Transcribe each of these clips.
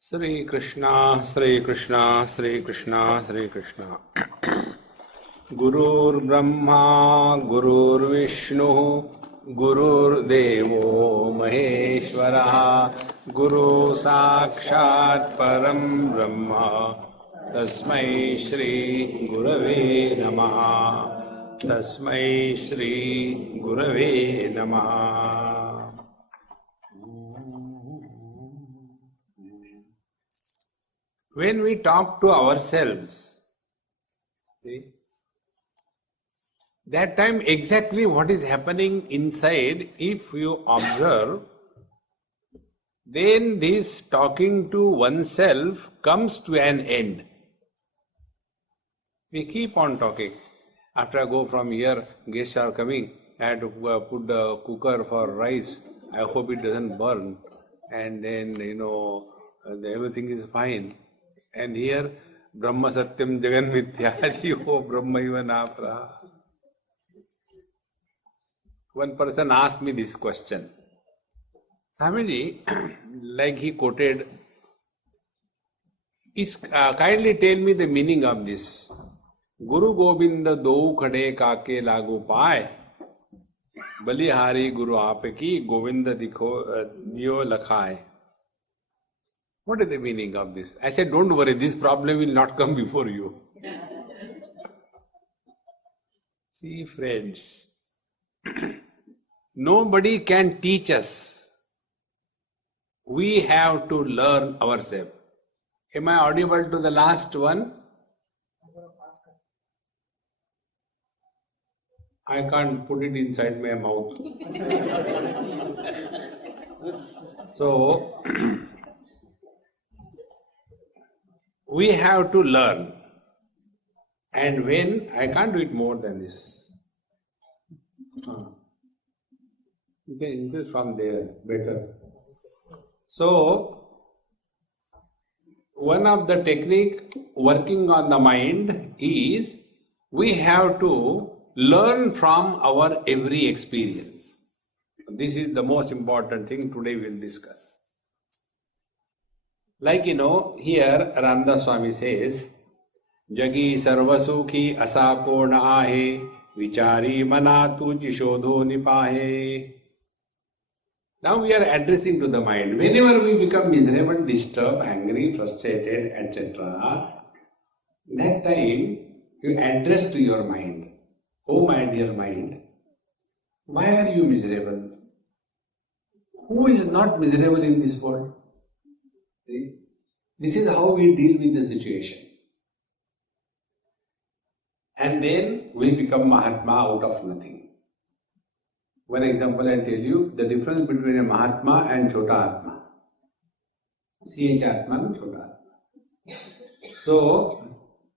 Sri Krishna, Sri Krishna, Sri Krishna, Sri Krishna. Gurur Brahma, Gurur Vishnu, Gurur Devo Maheshwara, Guru Sakshat Param Brahma, Tasmai Shri Gurave Namaha, Tasmai Shri Gurave Namaha. When we talk to ourselves, see, that time exactly what is happening inside, if you observe, then this talking to oneself comes to an end. We keep on talking. After I go from here, guests are coming, I have to put the cooker for rice, I hope it doesn't burn, and then, everything is fine. And here, Brahma Satyam Jagan Mithya Jivo Brahma Iva Napra. One person asked me this question. Swamiji, like he quoted, kindly tell me the meaning of this. Guru Govinda dou khade kake lagu paye, Balihari Guru Aapeki Govinda diyo lakhaye. What is the meaning of this? I said, don't worry, this problem will not come before you. See, friends, nobody can teach us. We have to learn ourselves. Am I audible to the last one? I can't put it inside my mouth. So, we have to learn. And when, I can't do it more than this. You can increase from there, better. So, one of the technique working on the mind is, we have to learn from our every experience. This is the most important thing today we will discuss. Like here Ramdas Swami says, Jagi sarvasukhi asako na ahe, vichari manatu jishodho nipahe. Now we are addressing to the mind. Whenever we become miserable, disturbed, angry, frustrated, etc., that time you address to your mind, oh my dear mind, why are you miserable? Who is not miserable in this world? See? This is how we deal with the situation. And then we become Mahatma out of nothing. One example I tell you, the difference between a Mahatma and Chota Atma. CH Atma and Chota Atma. So,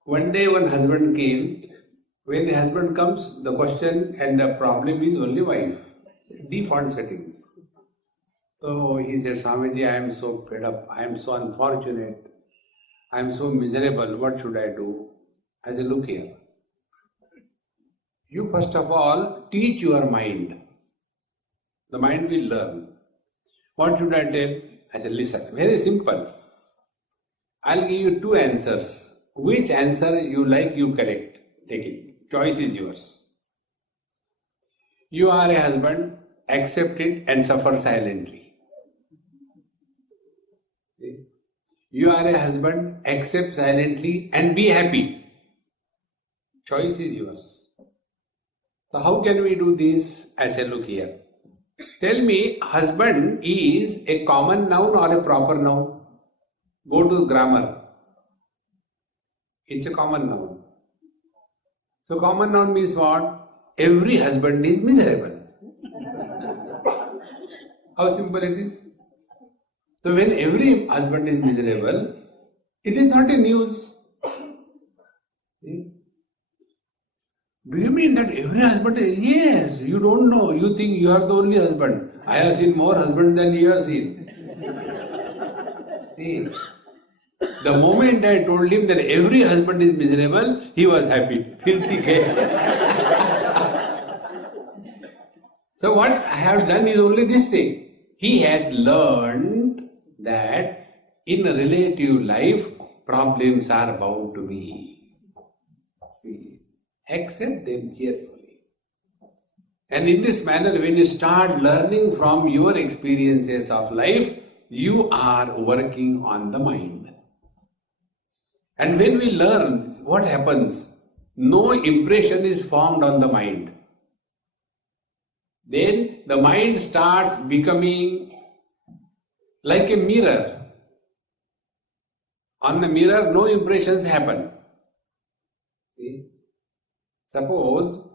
one day one husband came. When the husband comes, the question and the problem is only wife. Default settings. So he said, Swamiji, I am so fed up, I am so unfortunate, I am so miserable, what should I do? I said, look here. You first of all teach your mind. The mind will learn. What should I tell? I said, listen, very simple. I'll give you two answers. Which answer you like, you correct. Take it. Choice is yours. You are a husband, accept it and suffer silently. You are a husband, accept silently and be happy. Choice is yours. So how can we do this? I say, look here. Tell me, husband is a common noun or a proper noun? Go to grammar. It's a common noun. So common noun means what? Every husband is miserable. How simple it is? So when every husband is miserable, it is not a news. See? Do you mean that every husband is? Yes, you don't know. You think you are the only husband. I have seen more husbands than you have seen. See? The moment I told him that every husband is miserable, he was happy. So what I have done is only this thing. He has learned that in a relative life, problems are bound to be. See, accept them cheerfully. And in this manner, when you start learning from your experiences of life, you are working on the mind. And when we learn, what happens? No impression is formed on the mind. Then the mind starts becoming like a mirror. On the mirror, no impressions happen. See? Suppose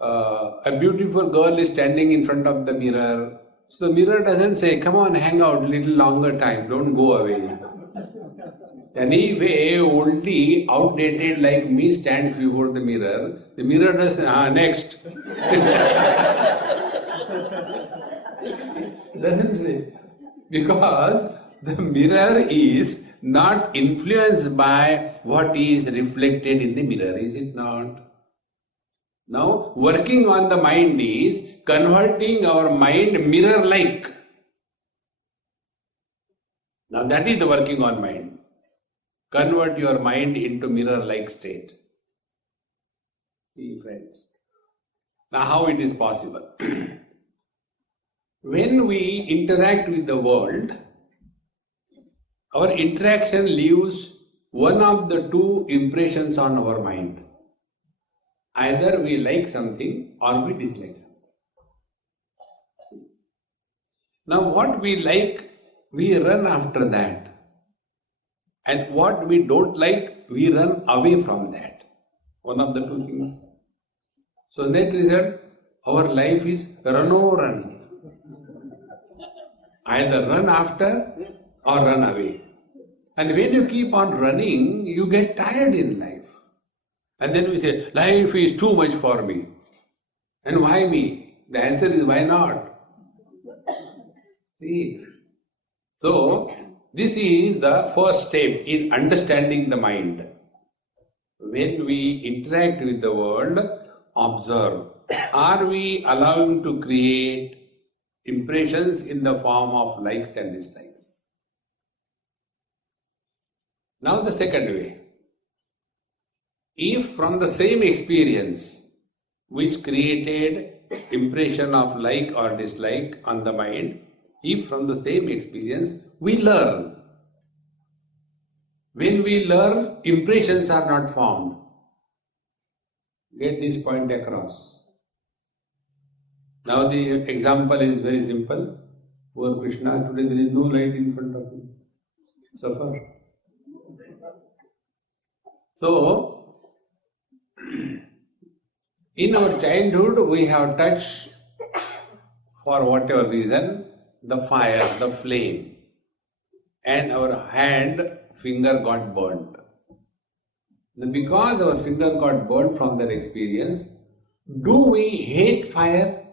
a beautiful girl is standing in front of the mirror. So the mirror doesn't say, come on, hang out a little longer time, don't go away. Anyway, only outdated like me stands before the mirror does, next. Doesn't say. Because the mirror is not influenced by what is reflected in the mirror, is it not? Now, working on the mind is converting our mind mirror-like. Now, that is the working on mind. Convert your mind into mirror-like state. See, friends. Now, how it is possible? When we interact with the world, our interaction leaves one of the two impressions on our mind. Either we like something or we dislike something. Now what we like, we run after that. And what we don't like, we run away from that. One of the two things. So in that result, our life is run or run. Either run after or run away. And when you keep on running, you get tired in life. And then we say, life is too much for me. And why me? The answer is, why not? See? So, this is the first step in understanding the mind. When we interact with the world, observe. Are we allowing to create impressions in the form of likes and dislikes? Now the second way. If from the same experience which created impression of like or dislike on the mind, if from the same experience we learn, when we learn, impressions are not formed. Get this point across. Now the example is very simple. Poor Krishna, today there is no light in front of him. Suffer. So, in our childhood, we have touched, for whatever reason, the fire, the flame, and our finger got burnt. Because our finger got burnt from that experience, do we hate fire?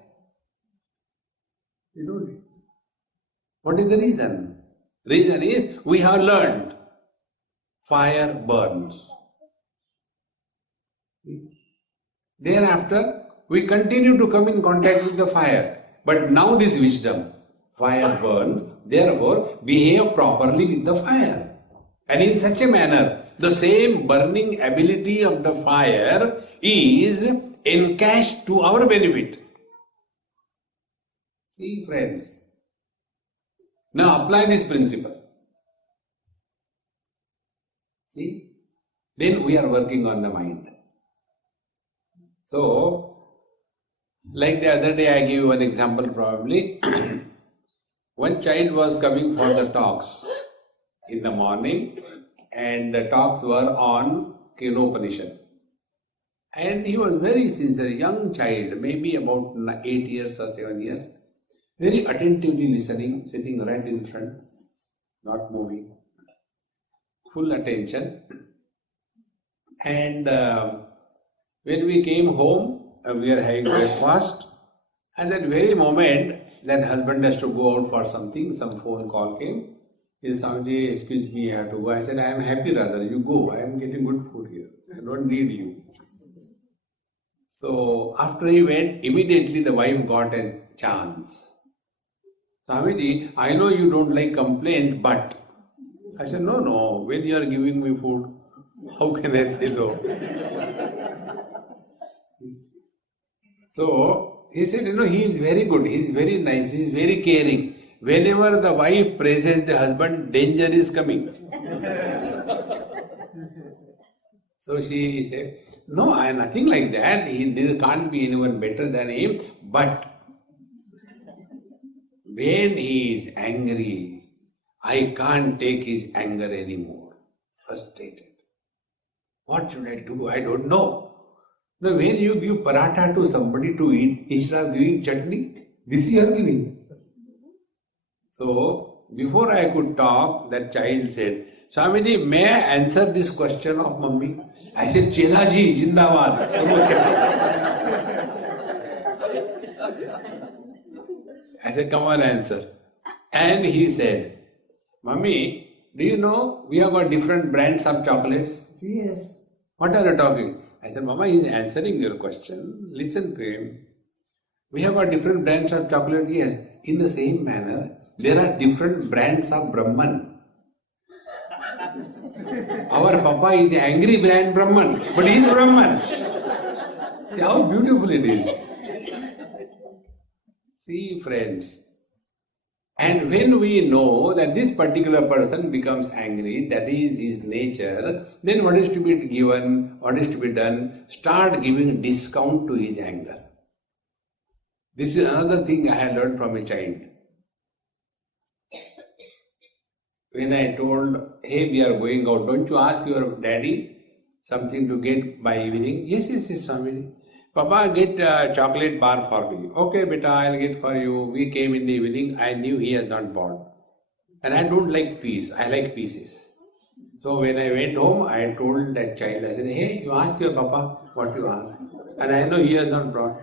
We don't. What is the reason? Reason is we have learned fire burns. Thereafter, we continue to come in contact with the fire. But now this wisdom, fire burns, therefore behave properly with the fire. And in such a manner, the same burning ability of the fire is encashed to our benefit. See, friends. Now apply this principle. See? Then we are working on the mind. So, like the other day I gave you an example probably. One child was coming for the talks in the morning and the talks were on Kenopanishad. And he was very sincere, young child, maybe about 8 years or 7 years, very attentively listening, sitting right in front, not moving, full attention. And when we came home, we were having breakfast, and that very moment, that husband has to go out for something, some phone call came. He said, Swamiji, excuse me, I have to go. I said, I am happy rather, you go, I am getting good food here, I don't need you. So after he went, immediately the wife got a chance. Swamiji, I know you don't like complaint, but I said, no, when you are giving me food, how can I say no? So, he said, he is very good, he is very nice, he is very caring. Whenever the wife praises the husband, danger is coming. So she said, no, I am nothing like that. There can't be anyone better than him. But when he is angry, I can't take his anger anymore. Frustrated. What should I do? I don't know. Now, when you give paratha to somebody to eat, instead of giving chutney, this you are giving. So, before I could talk, that child said, Swamiji, may I answer this question of mummy? I said, Chelaji, Jindabad. I said, come on, answer. And he said, Mummy, do you know we have got different brands of chocolates? Yes. What are you talking? I said, Mama, he is answering your question. Listen to him. We have got different brands of chocolate. Yes. In the same manner, there are different brands of Brahman. Our Papa is the angry brand Brahman, but he is Brahman. See how beautiful it is. See, friends. And when we know that this particular person becomes angry, that is his nature, then what is to be given, what is to be done? Start giving discount to his anger. This is another thing I had learned from a child. When I told, hey, we are going out, don't you ask your daddy something to get by evening? Yes, Swami. Papa, get a chocolate bar for me. Okay, beta, I'll get for you. We came in the evening. I knew he has not bought. And I don't like peas. I like pieces. So when I went home, I told that child, I said, hey, you ask your papa what you ask. And I know he has not brought.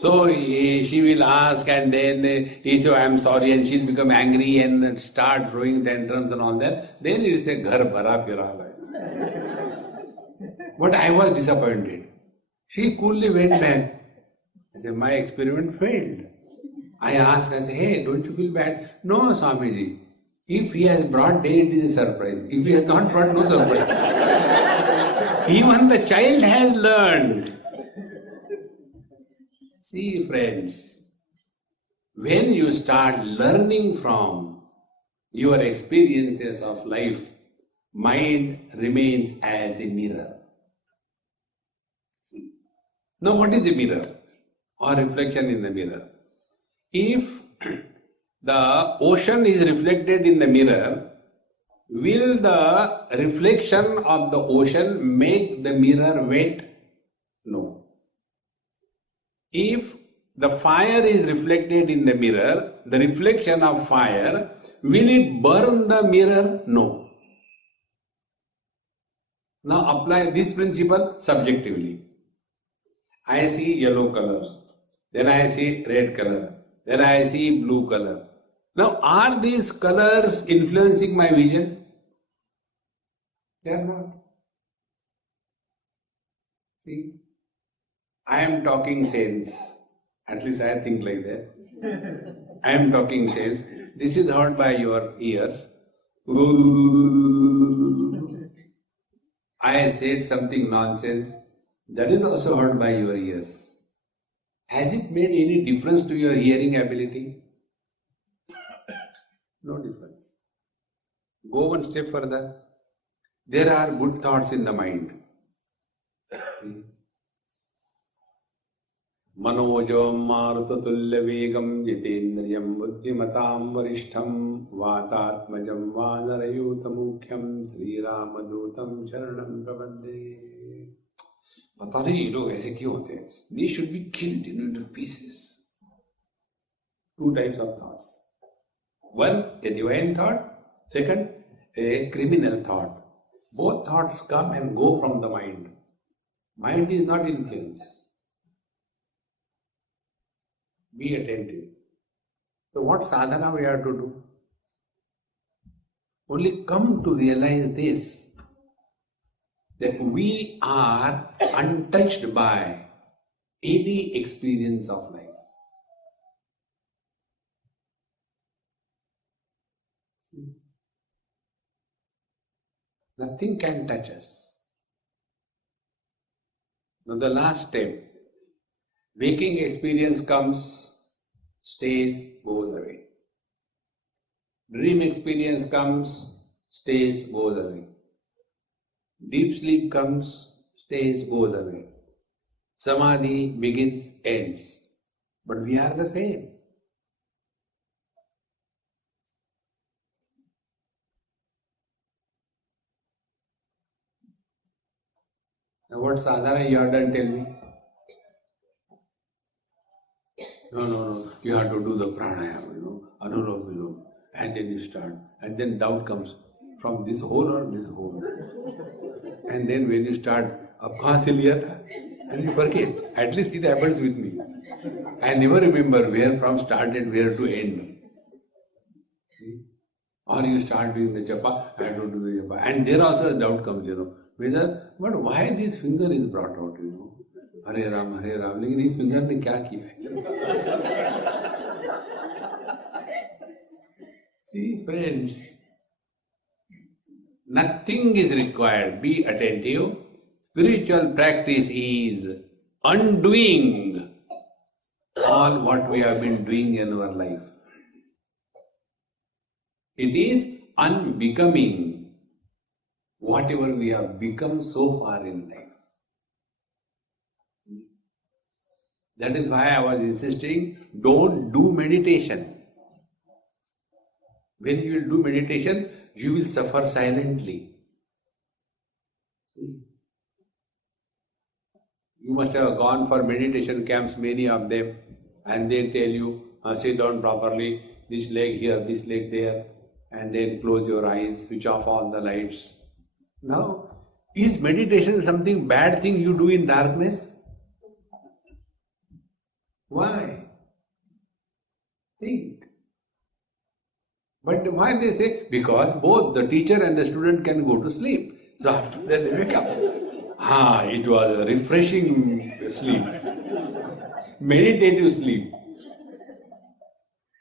So she will ask and then he said, I'm sorry, and she'll become angry and start throwing tantrums and all that. Then it is a ghar bhara pirala. But I was disappointed. She coolly went back. I said, my experiment failed. I asked, I said, hey, don't you feel bad? No, Swamiji. If he has brought, then it is a surprise. If he has not brought, no surprise. Even the child has learned. See, friends, when you start learning from your experiences of life, mind remains as a mirror. Now, what is a mirror or reflection in the mirror? If the ocean is reflected in the mirror, will the reflection of the ocean make the mirror wet? No. If the fire is reflected in the mirror, the reflection of fire, will it burn the mirror? No. Now apply this principle subjectively. I see yellow color, then I see red color, then I see blue color. Now, are these colors influencing my vision? They are not. See, I am talking sense. At least I think like that. I am talking sense. This is heard by your ears. I said something nonsense. That is also heard by your ears. Has it made any difference to your hearing ability? No difference. Go one step further. There are good thoughts in the mind. Manojam marutulya vegam jitendriyam buddhimatam varishtham vatatmajam vanarayutamukhyam Sri Ramadutam sharanam prabadhe. बता रहे ये लोग ऐसे क्यों होते हैं? They should be killed into pieces. Two types of thoughts. One, a divine thought. Second, a criminal thought. Both thoughts come and go from the mind. Mind is not influenced. Be attentive. So what sadhana we have to do? Only come to realize this, that we are untouched by any experience of life. Nothing can touch us. Now the last step. Waking experience comes, stays, goes away. Dream experience comes, stays, goes away. Deep sleep comes, stays, goes away. Samadhi begins, ends. But we are the same. Now what sadhana you have done, tell me? No. You have to do the pranayama, anulom vilom. And then you start. And then doubt comes from this hole or this hole. And then when you start, ab kahan se liya tha? And you forget. At least it happens with me. I never remember where from started, where to end. Or you start doing the japa, I don't do the japa. And there also a doubt comes, whether, but why this finger is brought out, Hare Ram, लेकिन इस finger ने क्या किया है? See, friends, nothing is required. Be attentive. Spiritual practice is undoing all what we have been doing in our life. It is unbecoming whatever we have become so far in life. That is why I was insisting, don't do meditation. When you will do meditation, you will suffer silently. You must have gone for meditation camps, many of them, and they tell you, sit down properly, this leg here, this leg there, and then close your eyes, switch off all the lights. Now, is meditation something bad thing you do in darkness? Why? Think. But why they say? Because both the teacher and the student can go to sleep. So after that they wake up. It was a refreshing sleep. Meditative sleep.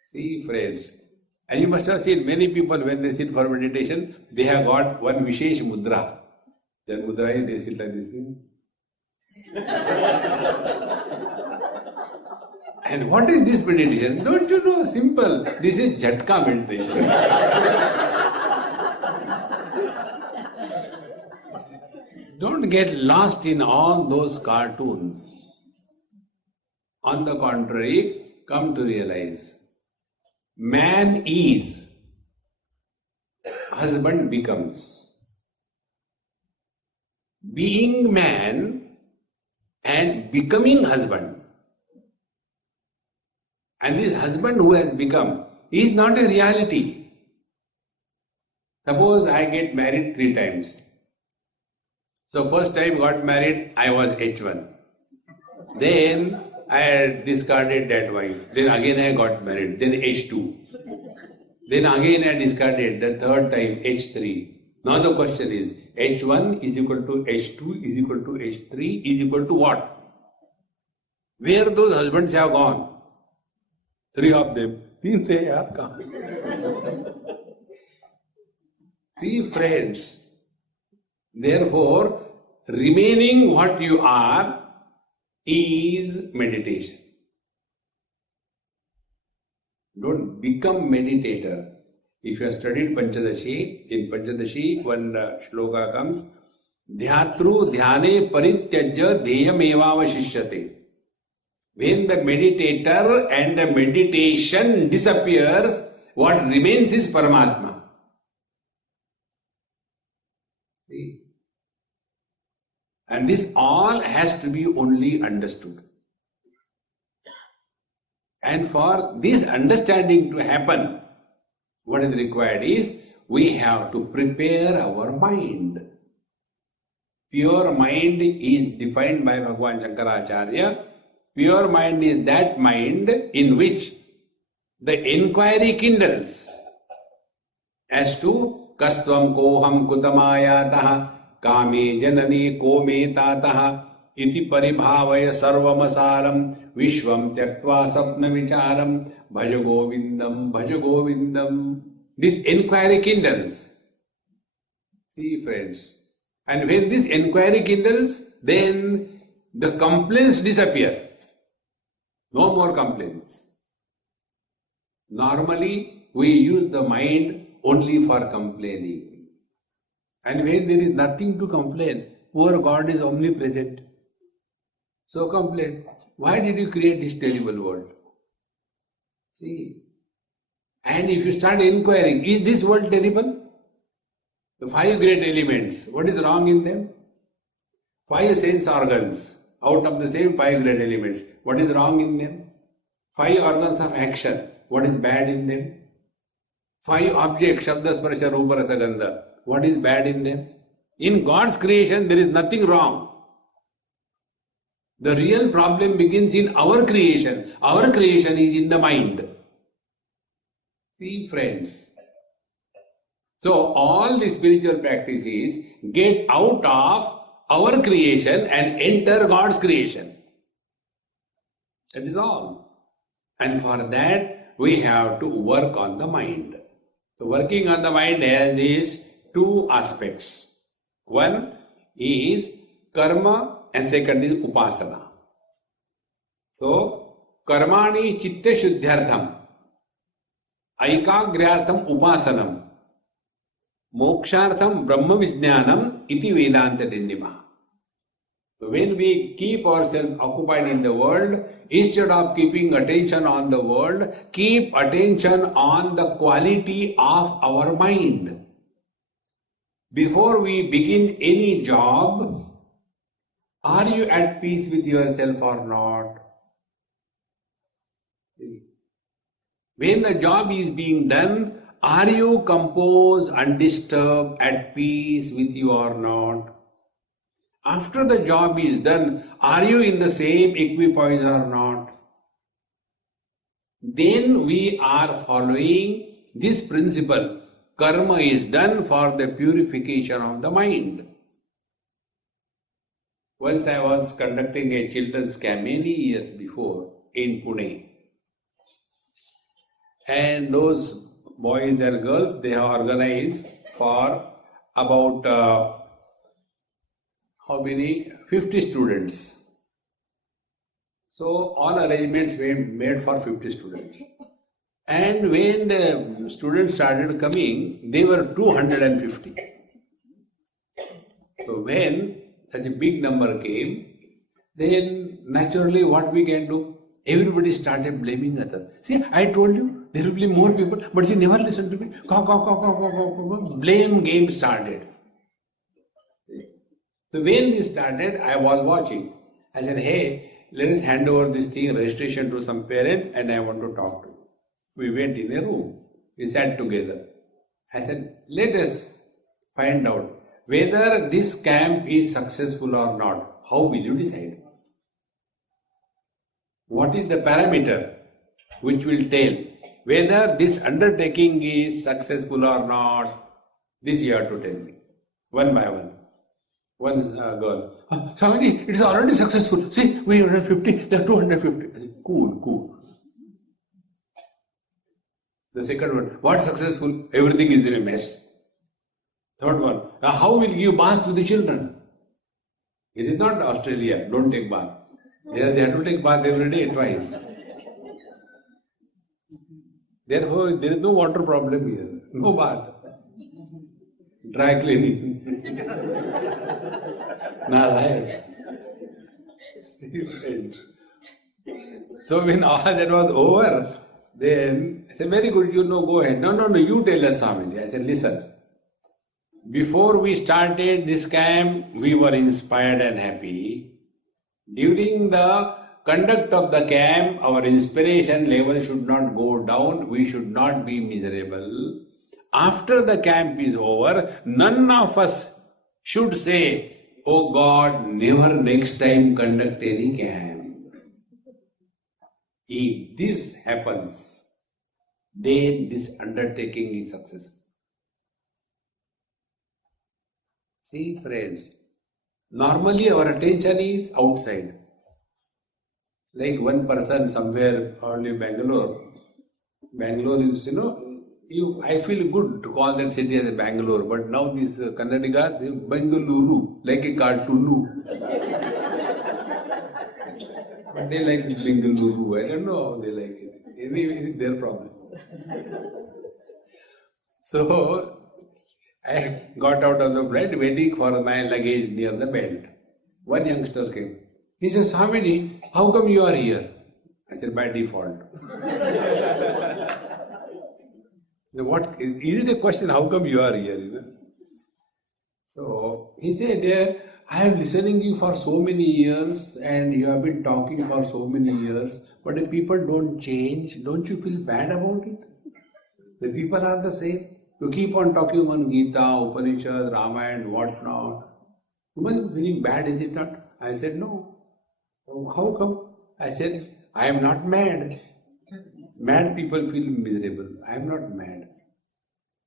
See, friends, and you must have seen many people when they sit for meditation, they have got one Vishesh mudra. That mudra is they sit like this. And what is this meditation? Don't you know? Simple. This is Jhatka meditation. Don't get lost in all those cartoons. On the contrary, come to realize, man is, husband becomes. Being man and becoming husband. And this husband who has become is not a reality. Suppose I get married 3 times. So first time got married, I was H1. Then I discarded that wife. Then again I got married. Then H2. Then again I discarded. The third time H3. Now the question is, H1 is equal to H2 is equal to H3 is equal to what? Where those husbands have gone? 3 of them. 3 they have gone. See, friends, therefore, remaining what you are is meditation. Don't become meditator. If you have studied Panchadashi, in Panchadashi, one shloka comes, Dhyatru dhyane parityajya deyam evavashishyate. When the meditator and the meditation disappears, what remains is Paramatma. See? And this all has to be only understood. And for this understanding to happen, what is required is, we have to prepare our mind. Pure mind is defined by Bhagavan Shankaracharya. Pure mind is that mind in which the inquiry kindles as to kastvam koham kutamaya kame janani kome tataha iti paribhavaya sarvamasaram vishvam tyaktva sapna vicharam bhaja govindam. This inquiry kindles. See, friends. And when this inquiry kindles, then the complaints disappear. No more complaints. Normally, we use the mind only for complaining. And when there is nothing to complain, poor God is omnipresent. So complain. Why did you create this terrible world? See. And if you start inquiring, is this world terrible? The 5 great elements, what is wrong in them? 5 sense organs, out of the same 5 great elements, what is wrong in them? 5 organs of action, what is bad in them? 5 objects, Shabda, Sparsha, Rupa, Rasa, Gandha, what is bad in them? In God's creation, there is nothing wrong. The real problem begins in our creation. Our creation is in the mind. See, friends. So, all the spiritual practice is get out of our creation and enter God's creation. That is all. And for that, we have to work on the mind. So, working on the mind has these 2 aspects. One is karma and second is upasana. So, karmani chitta shuddhyartham, aikagryatham upasanam, mokshartham brahma vijnanam iti vedanta dindima. So when we keep ourselves occupied in the world, instead of keeping attention on the world, keep attention on the quality of our mind. Before we begin any job, are you at peace with yourself or not? When the job is being done, are you composed, undisturbed, at peace with you or not? After the job is done, are you in the same equipoise or not? Then we are following this principle. Karma is done for the purification of the mind. Once I was conducting a children's camp many years before in Pune. And those boys and girls, they have organized for about 50 students. So all arrangements were made for 50 students. And when the students started coming, they were 250. So when such a big number came, then naturally what we can do? Everybody started blaming others. See, I told you there will be more people, but you never listen to me. Blame game started. So when this started, I was watching. I said, hey, let us hand over this thing, registration to some parent, and I want to talk to you. We went in a room. We sat together. I said, let us find out whether this camp is successful or not. How will you decide? What is the parameter which will tell whether this undertaking is successful or not? This you have to tell me, one by one. One girl, Swami, it is already successful. See, we are 50, they are 250. I said, cool. The second one, what successful? Everything is in a mess. Third one, how will you give bath to the children? It is not Australia, don't take bath. They have to take bath every day, twice. Therefore, there is no water problem here, no bath. Dry cleaning. Nada. So when all that was over, then I said, very good, go ahead. No, you tell us, Swamiji. I said, listen, before we started this camp, we were inspired and happy. During the conduct of the camp, our inspiration level should not go down. We should not be miserable. After the camp is over, none of us should say, oh God, never next time conduct any camp. If this happens, then this undertaking is successful. See, friends, normally our attention is outside. Like one person somewhere, probably Bangalore. Bangalore is, I feel good to call that city as a Bangalore, but now this Kannadiga, they Bengaluru, like a cartoon. But they like Bengaluru. I don't know how they like it. Anyway, it's their problem. So, I got out of the flight waiting for my luggage near the belt. One youngster came. He said, Swamiji, how come you are here? I said, by default. What is it a question? How come you are here? You know? So he said, I am listening you for so many years, and you have been talking for so many years, but if people don't change, don't you feel bad about it? The people are the same. You keep on talking on Gita, Upanishad, Ramayana, whatnot. You must be feeling bad, is it not? I said, no. How come? I said, I am not mad. Mad people feel miserable. I am not mad.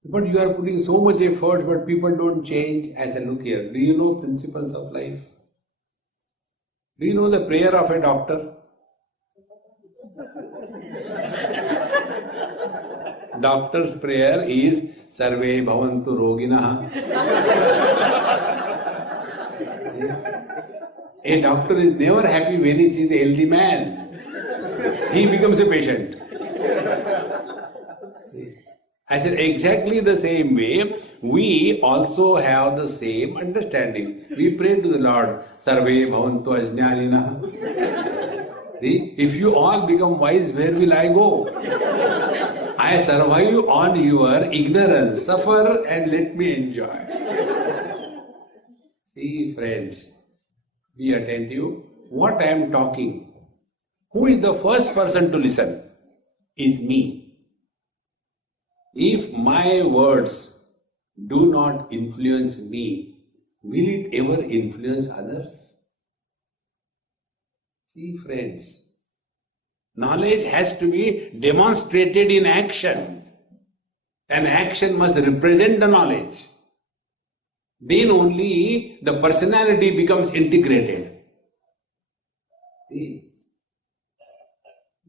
But you are putting so much effort, but people don't change. I said, look here, do you know principles of life? Do you know the prayer of a doctor? Doctor's prayer is Sarve Bhavantu Roginah. A doctor is never happy when he sees a healthy man. He becomes a patient. I said, exactly the same way, we also have the same understanding. We pray to the Lord, Sarve Bhavantu Ajnanina. See, if you all become wise, where will I go? I survive on your ignorance. Suffer and let me enjoy. See, friends, be attentive. What I am talking, who is the first person to listen? Is me. If my words do not influence me, will it ever influence others? See, friends, knowledge has to be demonstrated in action. And action must represent the knowledge. Then only the personality becomes integrated. See,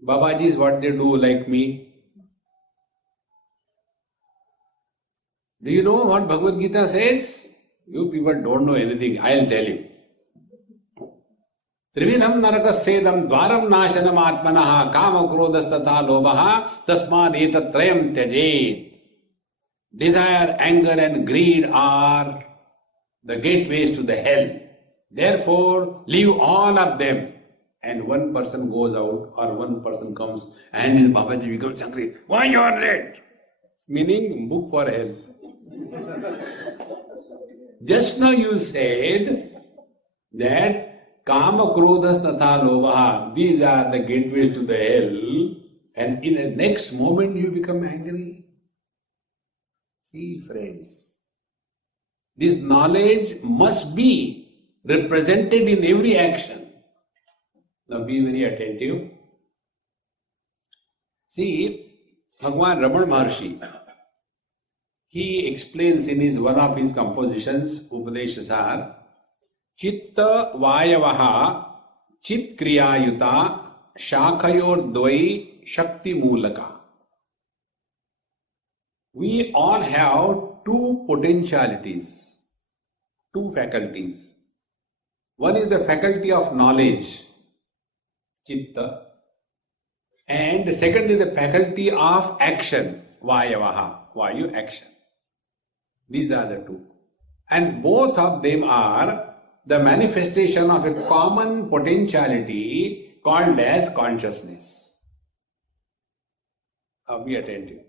Babajis, what they do like me? Do you know what Bhagavad Gita says? You people don't know anything. I'll tell you. Trividham narakassedam dvaram nashanam atmanaha kama krodhastatha lobaha tasmad etatrayam tyajet. Desire, anger and greed are the gateways to the hell. Therefore, leave all of them. And one person goes out or one person comes and his Babaji becomes angry. Why you are late? Meaning book for hell. Just now you said that Kama, Krodhas, Tatha, Lobaha, these are the gateways to the hell, and in the next moment you become angry. See, friends, this knowledge must be represented in every action. Now be very attentive. See, Bhagwan Ramana Maharshi, he explains in one of his compositions, Upadeshasar, Chitta Vayavaha Chit Kriyayuta Shakhayor Dvai Shakti Mulaka. We all have two potentialities, two faculties. One is the faculty of knowledge, Chitta, and the second is the faculty of action, Vayavaha, Vayu, action. These are the two. And both of them are the manifestation of a common potentiality called as consciousness. Now be attentive.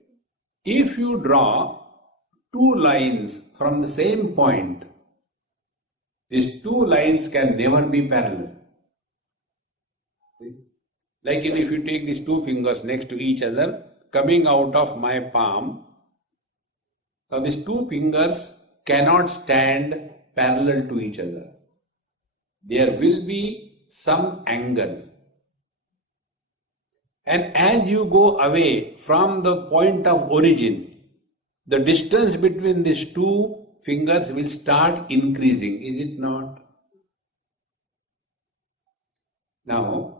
If you draw two lines from the same point, these two lines can never be parallel. See? Like if you take these two fingers next to each other, coming out of my palm, now these two fingers cannot stand parallel to each other. There will be some angle. And as you go away from the point of origin, the distance between these two fingers will start increasing, is it not? Now,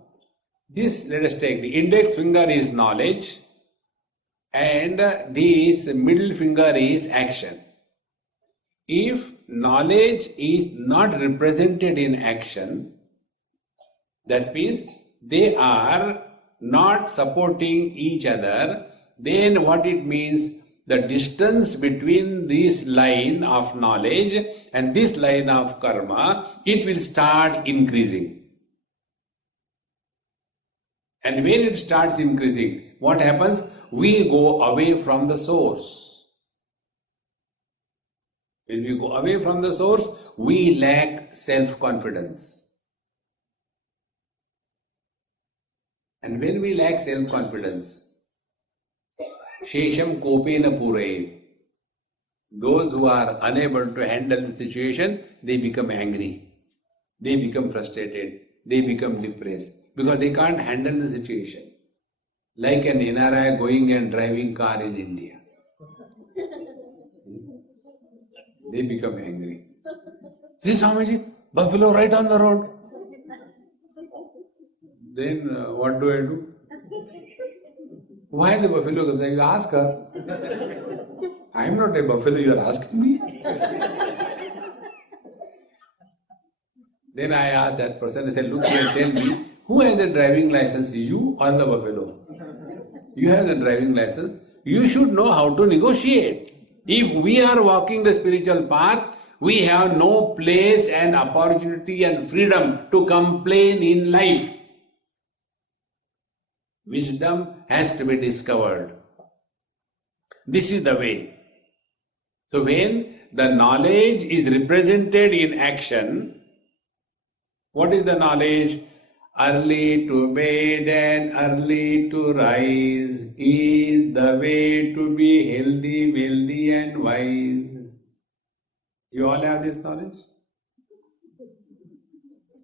this, let us take, the index finger is knowledge and this middle finger is action. If knowledge is not represented in action, that means they are not supporting each other, then what it means? The distance between this line of knowledge and this line of karma, it will start increasing. And when it starts increasing, what happens? We go away from the source. When we go away from the source, we lack self-confidence. And when we lack self-confidence, Shesham kopena purayet. Those who are unable to handle the situation, they become angry. They become frustrated. They become depressed because they can't handle the situation. Like an NRI going and driving car in India. They become angry. See, Swamiji, buffalo right on the road. Then what do I do? Why the buffalo comes? You ask her. I am not a buffalo, you are asking me. Then I asked that person, I said, look here, tell me, who has the driving license, you or the buffalo? You have the driving license. You should know how to negotiate. If we are walking the spiritual path, we have no place and opportunity and freedom to complain in life. Wisdom has to be discovered. This is the way. So when the knowledge is represented in action, what is the knowledge? Early to bed and early to rise is the way to be healthy, wealthy and wise. You all have this knowledge?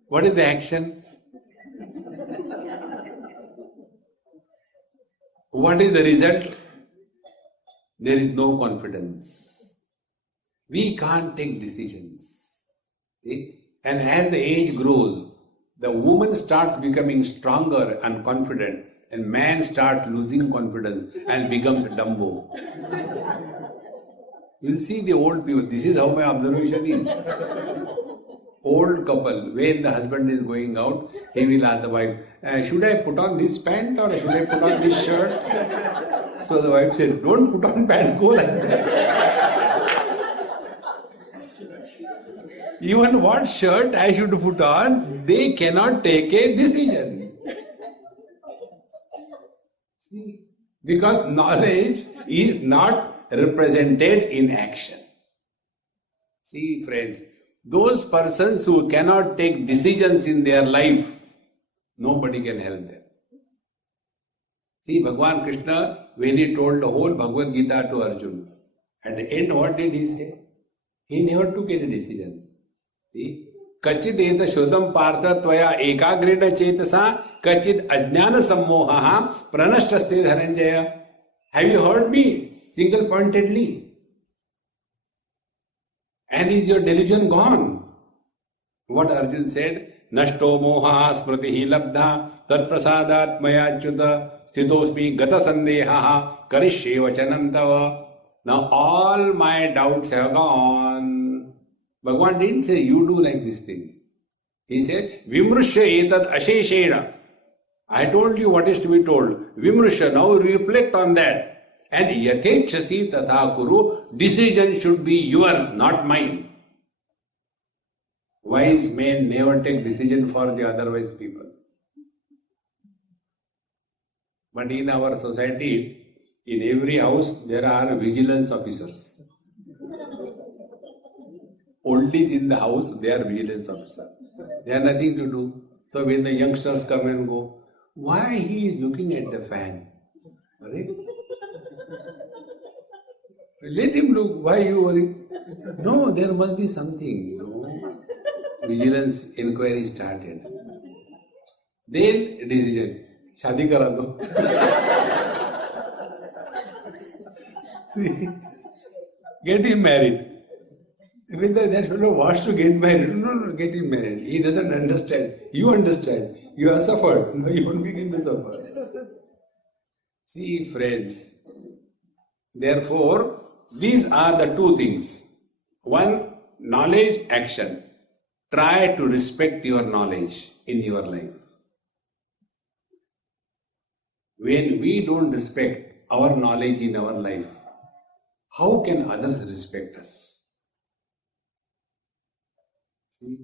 What is the action? What is the result? There is no confidence. We can't take decisions. See? And as the age grows, the woman starts becoming stronger and confident, and man starts losing confidence and becomes Dumbo. You'll see the old people. This is how my observation is. Old couple, when the husband is going out, he will ask the wife, should I put on this pant or should I put on this shirt? So the wife said, don't put on pant, go like that. Even what shirt I should put on, they cannot take a decision. See? Because knowledge is not represented in action. See, friends, those persons who cannot take decisions in their life, nobody can help them. See, Bhagavan Krishna, when he told the whole Bhagavad Gita to Arjuna, at the end, what did he say? He never took any decision. See, Kachid eta shodam partha tvaya ekagrena chetasa kachid ajnana sammohaha pranashtastir haranjaya. Have you heard me single-pointedly? And is your delusion gone? What Arjuna said, Nashto moha smritihi labdha tat prasadat maya chuta sthitosmi gata sandehaha karishye vachanam tava. Now all my doubts have gone. Bhagavan didn't say you do like this thing. He said, Vimrushya etad asheshena. I told you what is to be told. Vimrushya, now reflect on that. And yathechasi tatha kuru, decision should be yours, not mine. Wise men never take decision for the otherwise people. But in our society, in every house, there are vigilance officers. Only in the house, they are vigilance officers. They have nothing to do. So when the youngsters come and go, why he is looking at the fan? Right? Let him look. Why you worry? No, there must be something, Vigilance inquiry started. Then decision. Shadi kara do. See, get him married. When that fellow wants to get married, no, get him married. He doesn't understand. You understand. You are suffered. No, you don't begin to suffer. See, friends, Therefore, these are the two things. One, knowledge, action. Try to respect your knowledge in your life. When we don't respect our knowledge in our life, how can others respect us? See?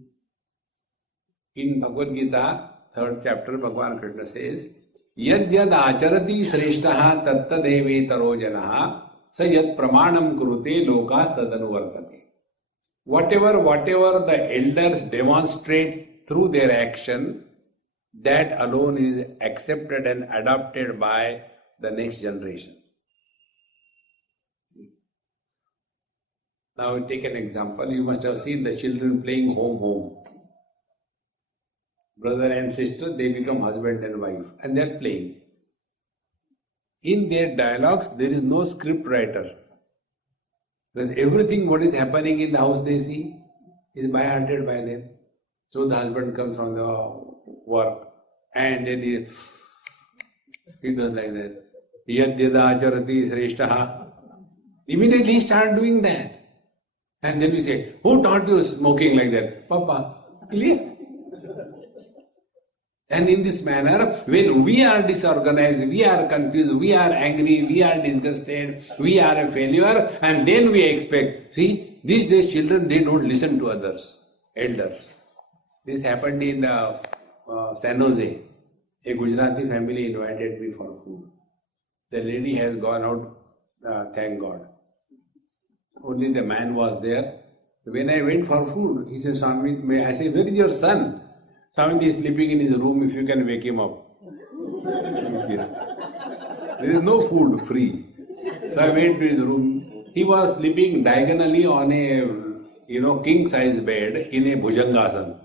In Bhagavad Gita, 3rd chapter, Bhagavan Krishna says, Yad yad acharati shreshtaha tattadevetaro janaha sa yad pramanam kurute lokas tadanuvartate. Whatever the elders demonstrate through their action, that alone is accepted and adopted by the next generation. Now take an example. You must have seen the children playing home. Brother and sister, they become husband and wife and they are playing. In their dialogues, there is no script writer. Because everything what is happening in the house they see is by hearted by them. So the husband comes from the work and then he does like that. Yad yada acharati shreshtaha. Immediately start doing that. And then we say, who taught you smoking like that? Papa. Clear? And in this manner, when we are disorganized, we are confused, we are angry, we are disgusted, we are a failure, and then we expect. See, these days children, they don't listen to others, elders. This happened in San Jose. A Gujarati family invited me for food. The lady has gone out, thank God. Only the man was there. When I went for food, he said, Swami, I said, where is your son? Swami is sleeping in his room, if you can wake him up. There is no food free. So I went to his room. He was sleeping diagonally on a king size bed in a bhujangasana.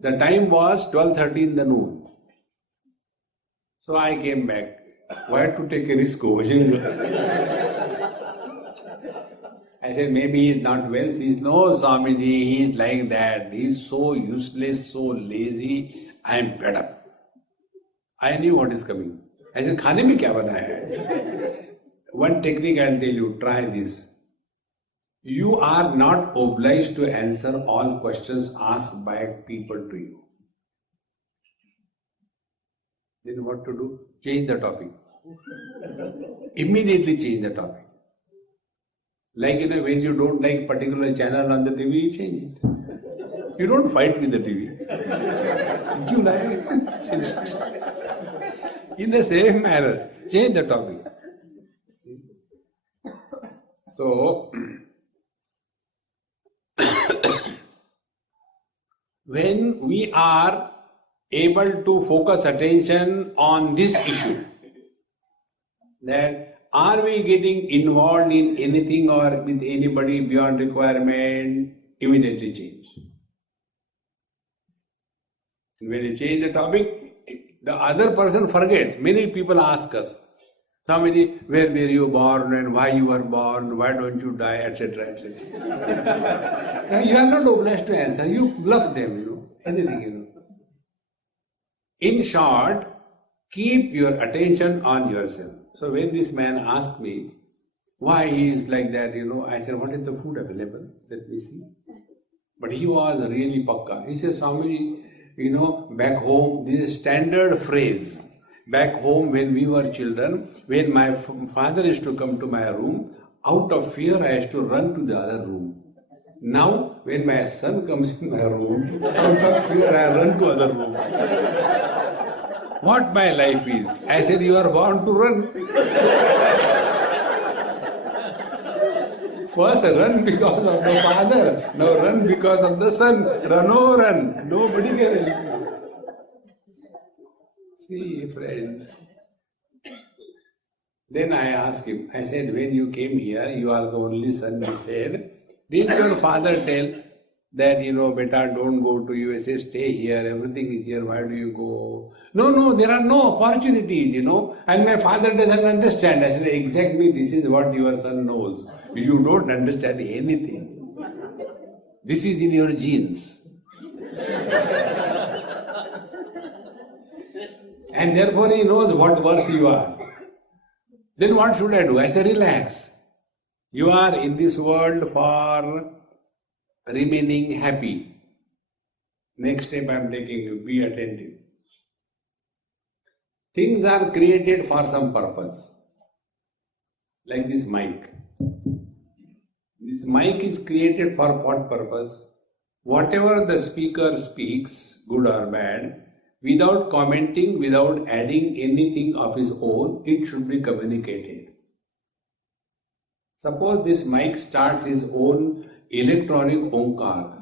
The time was 12:30 in the noon. So I came back. Why to take a risk? I said, maybe he is not well. She said, no, Swamiji, he is like that. He is so useless, so lazy. I am fed up. I knew what is coming. I said, खाने में क्या बनाया है? One technique I will tell you, try this. You are not obliged to answer all questions asked by people to you. Then what to do? Change the topic. Immediately change the topic. Like, when you don't like particular channel on the TV, you change it. You don't fight with the TV. You like it. In the same manner, change the topic. So, when we are able to focus attention on this issue, that are we getting involved in anything or with anybody beyond requirement, immediately change. And when you change the topic, the other person forgets. Many people ask us, Swamiji, where were you born and why you were born, why don't you die, etc., etc. Now you are not obliged to answer, you bluff them, anything, In short, keep your attention on yourself. So when this man asked me why he is like that, I said, what is the food available? Let me see. But he was really pakka. He said, Swamiji, back home, this is standard phrase. Back home when we were children, when my father used to come to my room, out of fear I used to run to the other room. Now, when my son comes in my room, out of fear I run to other room. What my life is? I said, you are born to run. First run because of the father, now run because of the son. Run or run, nobody can help you. See, friends. Then I asked him, I said, when you came here, you are the only son, you said. Didn't your father tell that, beta, don't go to USA, stay here, everything is here, why do you go? No, there are no opportunities, and my father doesn't understand. I said, exactly this is what your son knows. You don't understand anything. This is in your genes. And therefore he knows what worth you are. Then what should I do? I say relax. You are in this world for remaining happy. Next step I am taking you, be attentive. Things are created for some purpose. Like this mic. This mic is created for what purpose? Whatever the speaker speaks, good or bad, without commenting, without adding anything of his own, it should be communicated. Suppose this mic starts his own electronic onkar,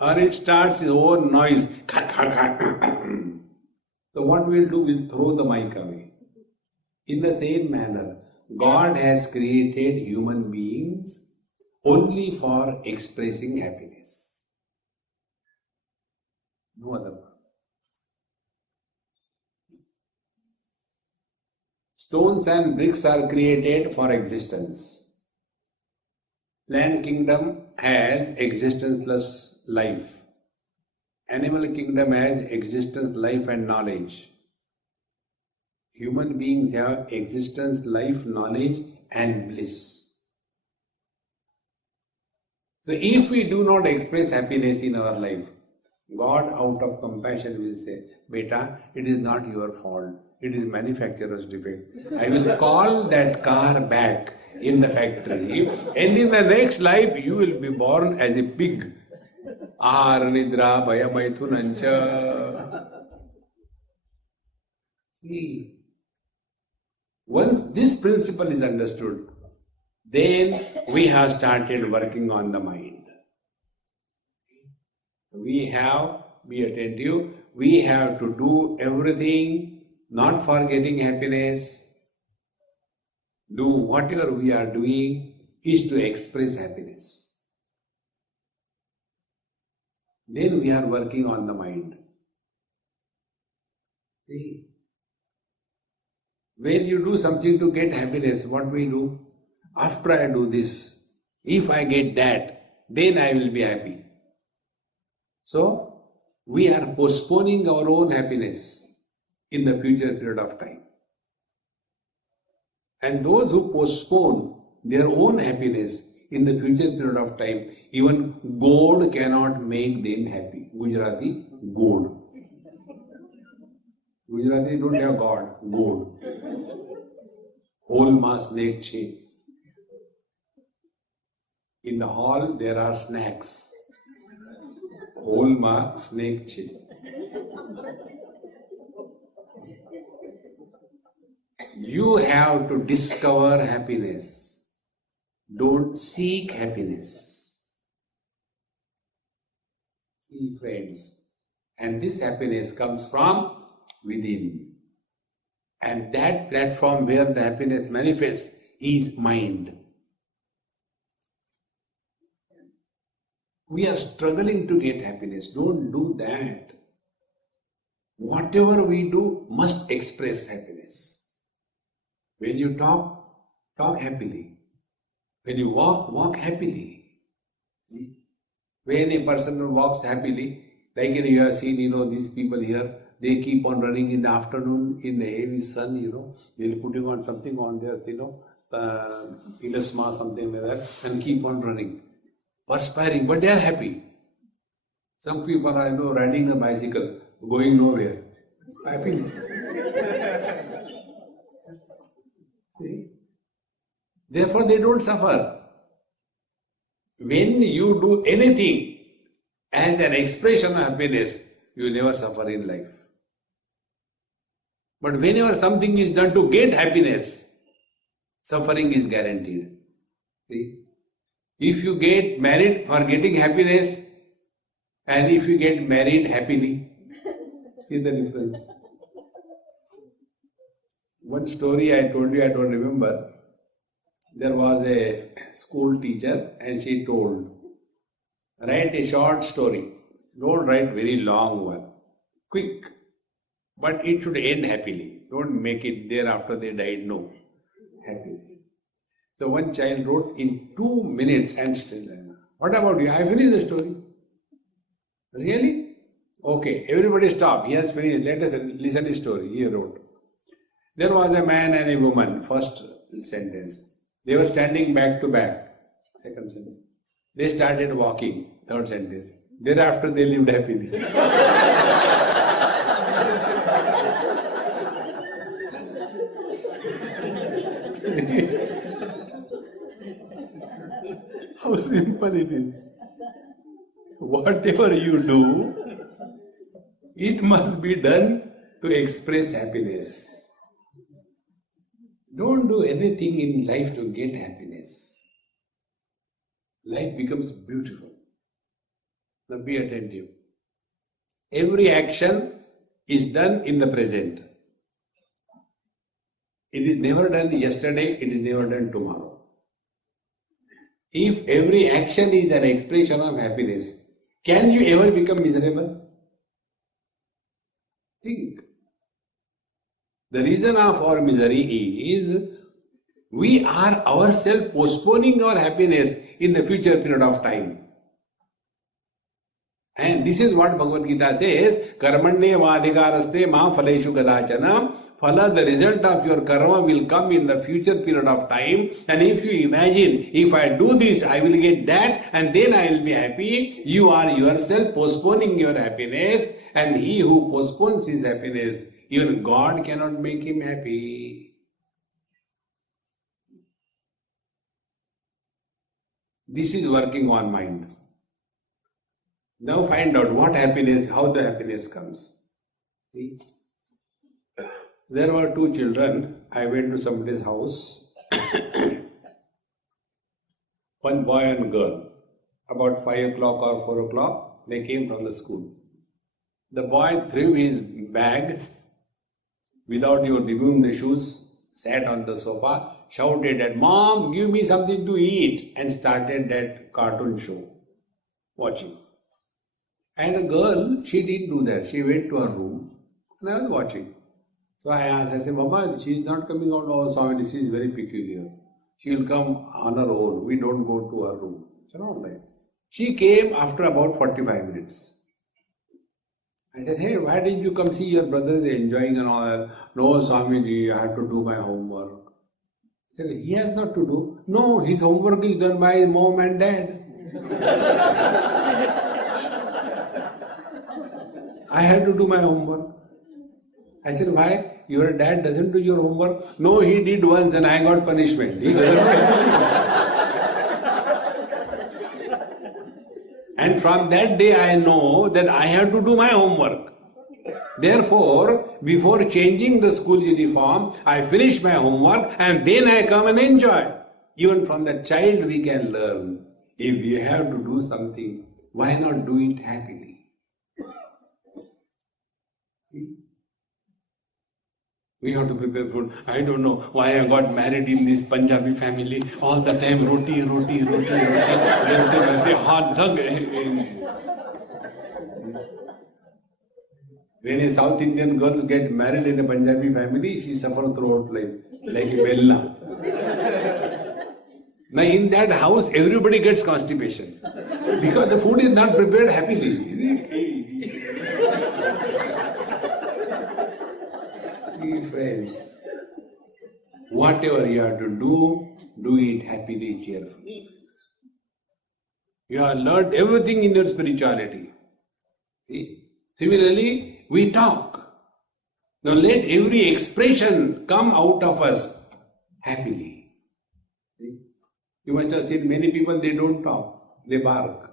or it starts his own noise. So what we'll do, we'll throw the mic away. In the same manner, God has created human beings only for expressing happiness. No other purpose. Stones and bricks are created for existence. Plant kingdom has existence plus life. Animal kingdom has existence, life and knowledge. Human beings have existence, life, knowledge and bliss. So if we do not express happiness in our life, God out of compassion will say, Beta, it is not your fault. It is manufacturer's defect. I will call that car back in the factory, and in the next life you will be born as a pig. Ahar nidra bhaya maithunancha. See, once this principle is understood, then we have started working on the mind. We have, be attentive, we have to do everything not for getting happiness. Do whatever we are doing is to express happiness. Then we are working on the mind. See, when you do something to get happiness, what we do? After I do this, if I get that, then I will be happy. So, we are postponing our own happiness in the future period of time. And those who postpone their own happiness in the future period of time, even God cannot make them happy. Gujarati, God. Gujarati don't have God, God. Whole mass snake chain. In the hall there are snacks. Whole mass snake chain. You have to discover happiness. Don't seek happiness. See, friends, and this happiness comes from within. And that platform where the happiness manifests is mind. We are struggling to get happiness. Don't do that. Whatever we do must express happiness. When you talk, talk happily. When you walk, walk happily. When a person walks happily, like you have seen, these people here, they keep on running in the afternoon in the heavy sun, they'll putting on something on their, ilasma, something like that, and keep on running, perspiring, but they are happy. Some people I know riding a bicycle, going nowhere, happily. See? Therefore, they don't suffer. When you do anything as an expression of happiness, you never suffer in life. But whenever something is done to get happiness, suffering is guaranteed. See? If you get married for getting happiness, and if you get married happily, see the difference. One story I told you, I don't remember. There was a school teacher and she told, write a short story. Don't write very long one. Quick. But it should end happily. Don't make it there after they died. No. Happily. So one child wrote in 2 minutes and still, what about you? I finished the story. Really? Okay, everybody stop. He has finished. Let us listen to the story. He wrote. There was a man and a woman. First sentence. They were standing back to back. Second sentence. They started walking. Third sentence. Thereafter they lived happily. How simple it is. Whatever you do, it must be done to express happiness. Don't do anything in life to get happiness. Life becomes beautiful. Now be attentive. Every action is done in the present. It is never done yesterday, it is never done tomorrow. If every action is an expression of happiness, can you ever become miserable? Think. The reason of our misery is we are ourselves postponing our happiness in the future period of time. And this is what Bhagavad Gita says, Karmanye vadhikaraste ma phaleshu kadachana. Phala, the result of your karma will come in the future period of time. And if you imagine, if I do this, I will get that and then I will be happy, you are yourself postponing your happiness. And he who postpones his happiness, even God cannot make him happy. This is working on mind. Now find out what happiness, how the happiness comes. See? There were two children. I went to somebody's house. One boy and girl. About 5 o'clock or 4 o'clock, they came from the school. The boy threw his bag without even removing the shoes, sat on the sofa, shouted at, "Mom, give me something to eat," and started that cartoon show, watching. And a girl, she didn't do that. She went to her room and I was watching. So I asked, I said, "Mama, she is not coming out. Oh, Swami, this is very peculiar. She will come on her own. We don't go to her room." I said, "All right." She came after about 45 minutes. I said, "Hey, why didn't you come see your brother is enjoying and all that?" "No, Swamiji, I have to do my homework." I said, "He has not to do." "No, his homework is done by his mom and dad." "I had to do my homework." I said, "Why? Your dad doesn't do your homework?" "No, he did once and I got punishment. He doesn't." And from that day I know that I have to do my homework. Therefore, before changing the school uniform, I finish my homework and then I come and enjoy. Even from the child we can learn. If we have to do something, why not do it happily? We have to prepare food. I don't know why I got married in this Punjabi family. All the time roti. Hot dog. When a South Indian girls get married in a Punjabi family, she suffers throughout life, like a Bella. Now in that house, everybody gets constipation because the food is not prepared happily. See, friends, whatever you have to do it happily, cheerfully. You have learned everything in your spirituality. See? Similarly, we talk. Now let every expression come out of us happily. See? You must have seen many people, they don't talk, they bark.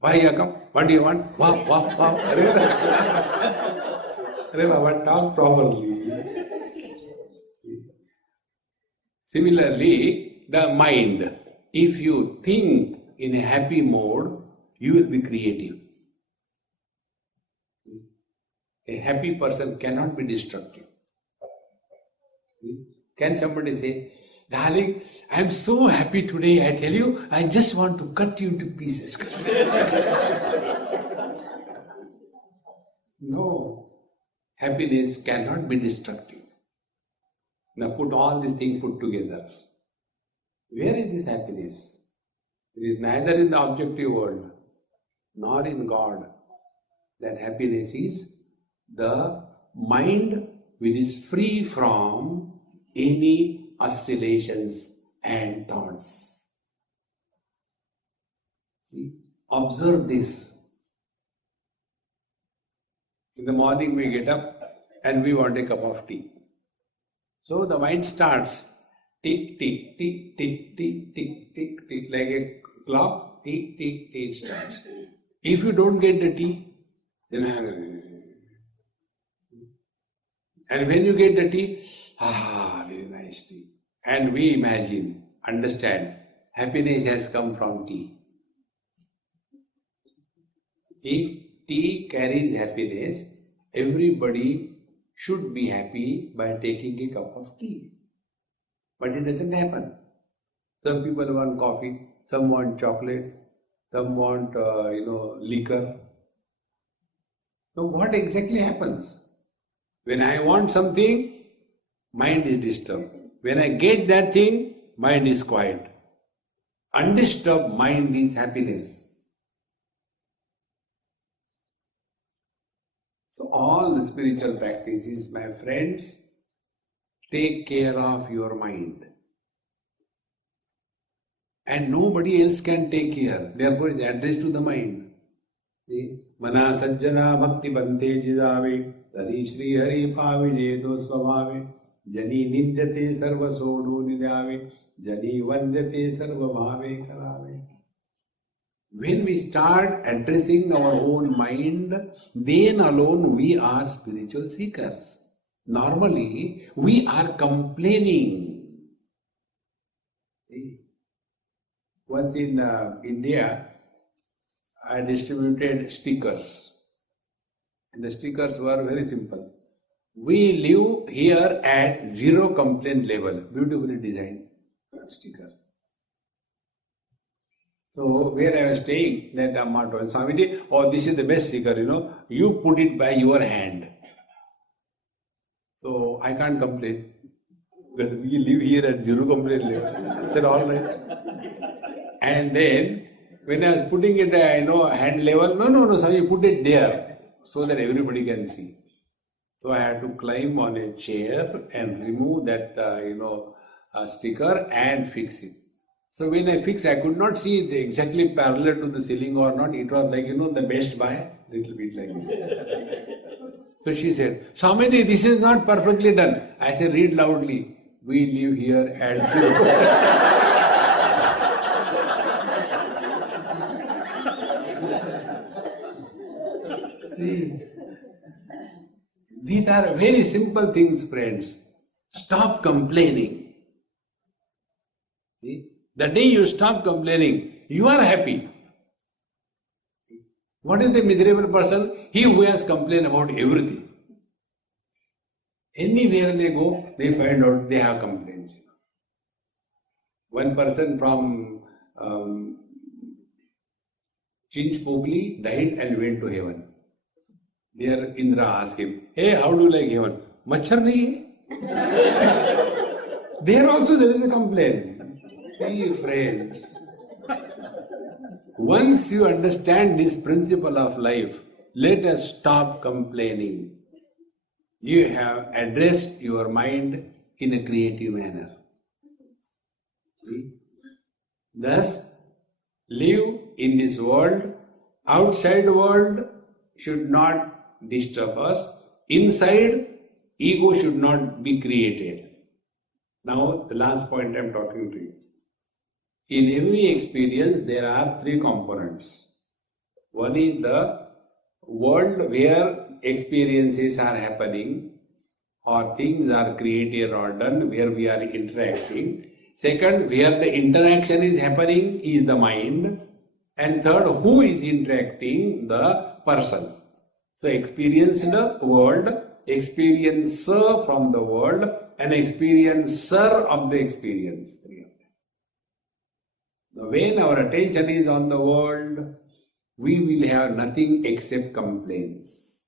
Why you come? What do you want? Wow. But talk properly. Similarly, the mind, if you think in a happy mode, you will be creative. A happy person cannot be destructive. Can somebody say, "Darling, I am so happy today, I tell you, I just want to cut you to pieces." No. Happiness cannot be destructive. Now put all these things put together. Where is this happiness? It is neither in the objective world nor in God. That happiness is the mind which is free from any oscillations and thoughts. See? Observe this. In the morning we get up and we want a cup of tea. So the mind starts tick, tick, tick, tick, tick, tick, tick, tick, like a clock, tick, tick, tick starts. If you don't get the tea, then and when you get the tea, very nice tea. And we imagine, understand, happiness has come from tea. If tea carries happiness, everybody should be happy by taking a cup of tea. But it doesn't happen. Some people want coffee, some want chocolate, some want, liquor. So what exactly happens? When I want something, mind is disturbed. When I get that thing, mind is quiet. Undisturbed mind is happiness. So all the spiritual practices, my friends, take care of your mind. And nobody else can take care. Therefore, it is addressed to the mind. See? Mana sajjana bhakti bante jidave tadi shri hari pavijedo svabhave jani nidyate sarva sodo nidave jani vandyate sarva bhave karave. When we start addressing our own mind, then alone we are spiritual seekers. Normally, we are complaining. See? Once in India, I distributed stickers. And the stickers were very simple. We live here at zero complaint level. Beautifully designed sticker. So where I was staying, that Amma told Swami, oh, this is the best sticker, you put it by your hand. So I can't complain. Because we live here at zero complaint level. I said, all right. And then, when I was putting it at hand level, no, Swami, put it there so that everybody can see. So I had to climb on a chair and remove that, sticker and fix it. So when I fixed, I could not see it exactly parallel to the ceiling or not. It was like, the Best Buy, little bit like this. So she said, Swamiji, this is not perfectly done. I said, read loudly. We live here at zero. See, these are very simple things, friends. Stop complaining. See? The day you stop complaining, you are happy. What is the miserable person? He who has complained about everything. Anywhere they go, they find out they have complaints. One person from Chinchpokli died and went to heaven. There Indra asked him, hey, how do you like heaven? Machhar nahi hai? There also there is a complaint. See, friends, once you understand this principle of life, let us stop complaining. You have addressed your mind in a creative manner. See? Thus, live in this world. Outside world should not disturb us. Inside, ego should not be created. Now, the last point I am talking to you. In every experience, there are three components. One is the world where experiences are happening or things are created or done, where we are interacting. Second, where the interaction is happening is the mind. And third, who is interacting? The person. So, experience the world, experiencer from the world, and experiencer of the experience. When our attention is on the world, we will have nothing except complaints.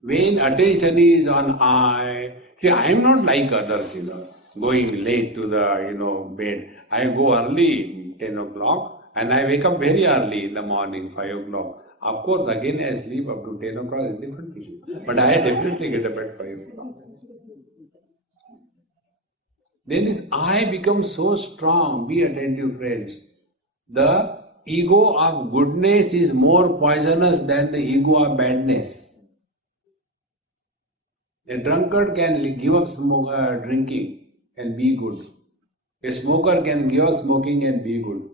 When attention is on I, see, I am not like others, going late to the, bed. I go early, 10 o'clock, and I wake up very early in the morning, 5 o'clock. Of course, again I sleep up to 10 o'clock, is a different issue. But I definitely get up at 5 o'clock. Then this I becomes so strong. Be attentive, friends. The ego of goodness is more poisonous than the ego of badness. A drunkard can give up drinking and be good. A smoker can give up smoking and be good.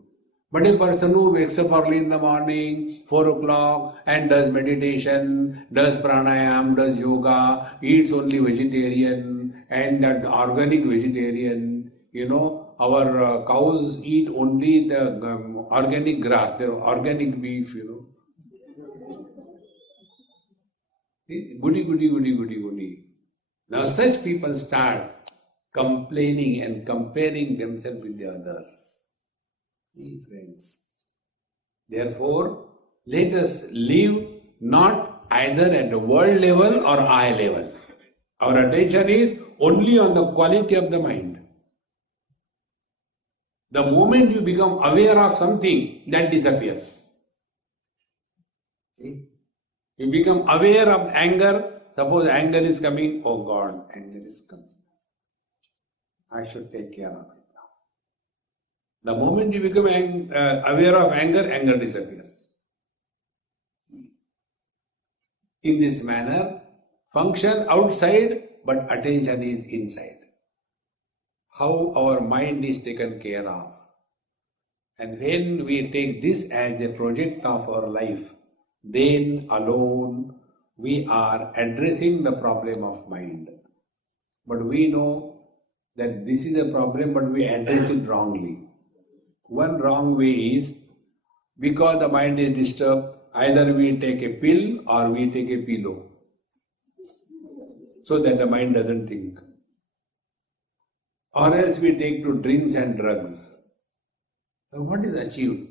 But a person who wakes up early in the morning, 4 o'clock, and does meditation, does pranayam, does yoga, eats only vegetarian and organic vegetarian, our cows eat only the organic grass, the organic beef, Goody. Now such people start complaining and comparing themselves with the others. Friends. Therefore, let us live not either at the world level or I level. Our attention is only on the quality of the mind. The moment you become aware of something, that disappears. You become aware of anger. Suppose anger is coming, oh God, anger is coming. I should take care of it. The moment you become aware of anger, anger disappears. In this manner, function outside, but attention is inside. How our mind is taken care of. And when we take this as a project of our life, then alone we are addressing the problem of mind. But we know that this is a problem, but we address it wrongly. One wrong way is, because the mind is disturbed, either we take a pill or we take a pillow, so that the mind doesn't think. Or else we take to drinks and drugs. So what is achieved?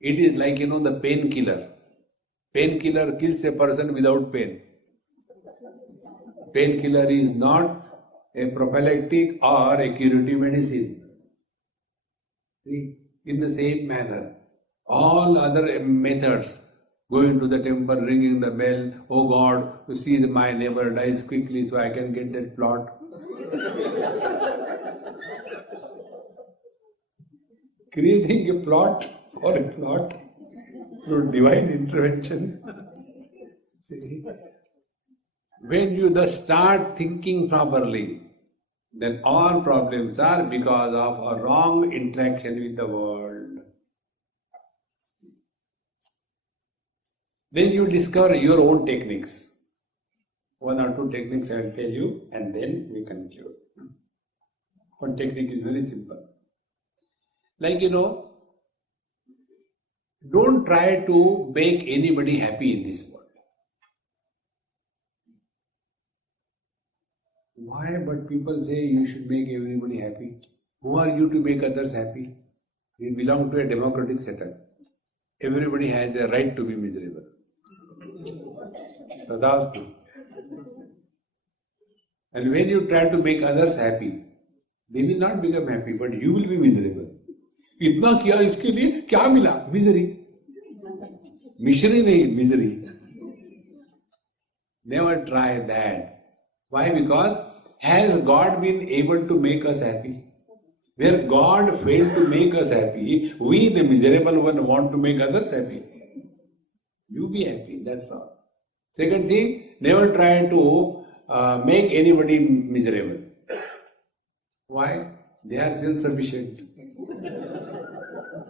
It is like, the painkiller. Painkiller kills a person without pain. Painkiller is not a prophylactic or a curative medicine. See? In the same manner, all other methods, going to the temple, ringing the bell, oh God, to see that my neighbor dies quickly so I can get that plot. Creating a plot or a plot through divine intervention. See, when you thus start thinking properly, then all problems are because of a wrong interaction with the world. Then you discover your own techniques. One or two techniques I will tell you, and then we conclude. One technique is very simple. Like, don't try to make anybody happy in this world. Why? But people say you should make everybody happy. Who are you to make others happy? We belong to a democratic setup. Everybody has the right to be miserable. Tadaastu. And when you try to make others happy, they will not become happy, but you will be miserable. इतना किया इसके लिए क्या मिला? Misery. Misery नहीं, misery. Never try that. Why? Because has God been able to make us happy? Where God failed to make us happy, we the miserable one want to make others happy. You be happy, that's all. Second thing, never try to make anybody miserable. Why? They are self-sufficient.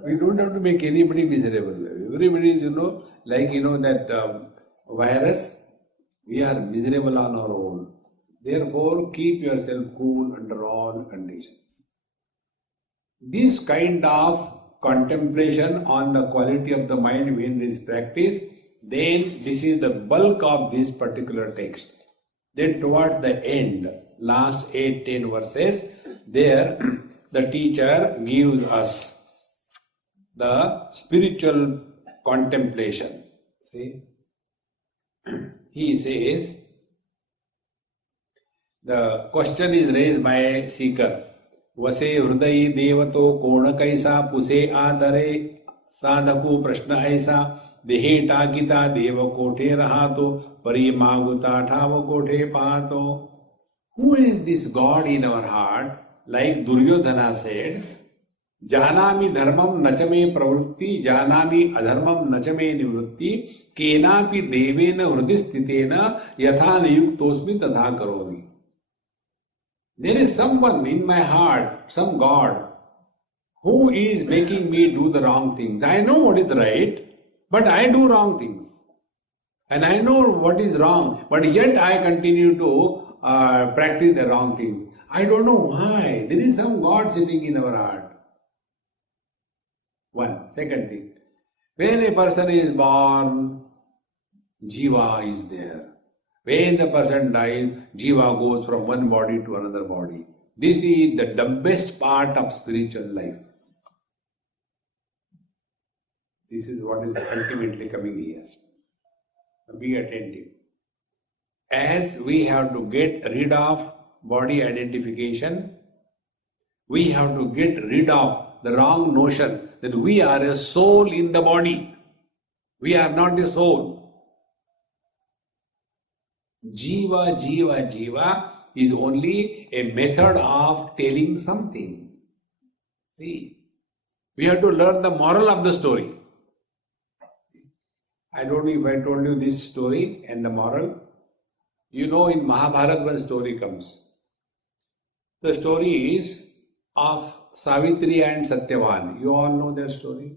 We don't have to make anybody miserable. Everybody is, that virus, we are miserable on our own. Therefore, keep yourself cool under all conditions. This kind of contemplation on the quality of the mind when it is practiced, then this is the bulk of this particular text. Then towards the end, last 8-10 verses, there the teacher gives us the spiritual contemplation. See? He says, the question is raised by a seeker. Vase hrudayi devato kona kaisa puse adare साधको प्रश्न ऐसा देहे टाकिता देव कोठे रहातो परी मागुता ठाव कोठे पाहतो. Who is this God in our heart? Like Duryodhana said, Janami dharmam nachame pravrutti, janami adharmam nachame nivrutti, kenapi devena hridistitena yatha niyuktosmi tadha karomi. There is someone in my heart, some God, who is making me do the wrong things. I know what is right, but I do wrong things. And I know what is wrong, but yet I continue to practice the wrong things. I don't know why. There is some God sitting in our heart. One. Second thing. When a person is born, Jiva is there. When the person dies, Jiva goes from one body to another body. This is the dumbest part of spiritual life. This is what is ultimately coming here. Be attentive. As we have to get rid of body identification, we have to get rid of the wrong notion that we are a soul in the body. We are not the soul. Jiva, Jiva, Jiva is only a method of telling something. See, we have to learn the moral of the story. I don't know if I told you this story and the moral. You know, in Mahabharata one story comes. The story is of Savitri and Satyavan. You all know their story.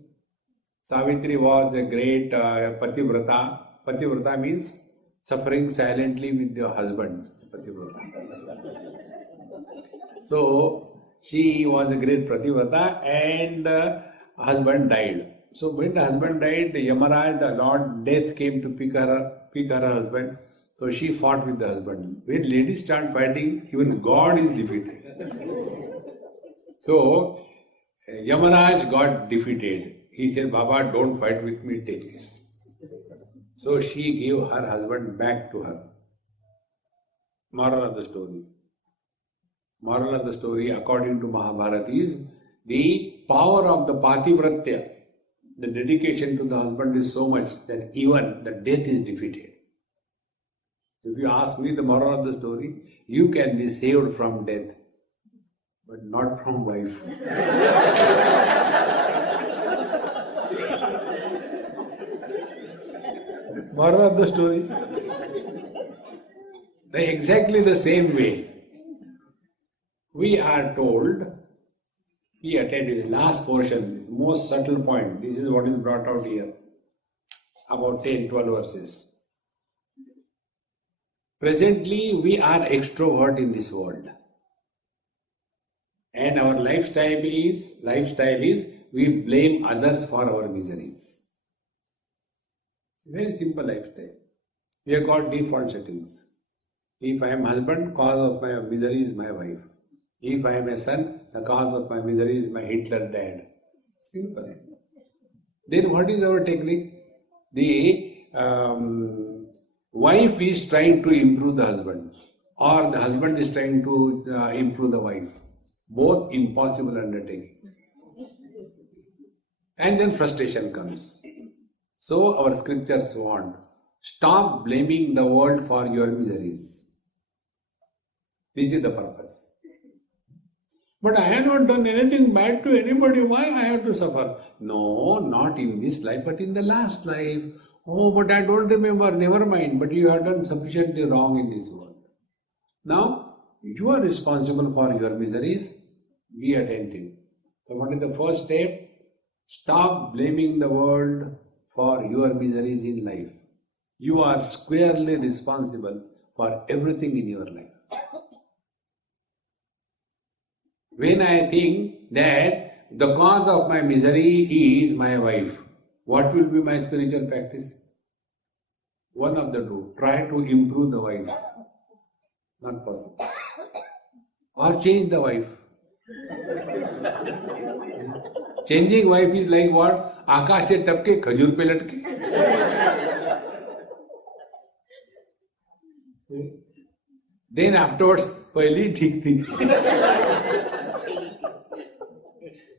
Savitri was a great pativrata. Pativrata means suffering silently with your husband. Pativrata. So, she was a great pativrata and husband died. So when the husband died, Yamaraj, the Lord Death, came to pick her husband. So she fought with the husband. When ladies start fighting, even God is defeated. So Yamaraj got defeated. He said, Baba, don't fight with me, take this. So she gave her husband back to her. Moral of the story. Moral of the story, according to Mahabharata, is the power of the Pativratya. The dedication to the husband is so much that even the death is defeated. If you ask me the moral of the story, you can be saved from death, but not from wife. Moral of the story. Exactly the same way. We are told, be attentive, the last portion, this most subtle point, this is what is brought out here, about 10-12 verses. Presently, we are extrovert in this world. And our lifestyle is we blame others for our miseries. Very simple lifestyle. We have got default settings. If I am husband, cause of my misery is my wife. If I am a son, the cause of my misery is my Hitler dad. Simple. Then what is our technique? The wife is trying to improve the husband, or the husband is trying to improve the wife. Both impossible undertakings. And then frustration comes. So our scriptures want, stop blaming the world for your miseries. This is the purpose. But I have not done anything bad to anybody. Why I have to suffer? No, not in this life, but in the last life. Oh, but I don't remember. Never mind. But you have done sufficiently wrong in this world. Now, you are responsible for your miseries. Be attentive. So what is the first step? Stop blaming the world for your miseries in life. You are squarely responsible for everything in your life. When I think that the cause of my misery is my wife, what will be my spiritual practice? One of the two. Try to improve the wife. Not possible. Or change the wife. Changing wife is like what? Akash se tapke, khajur pe latke. Then afterwards, pahli thik thik.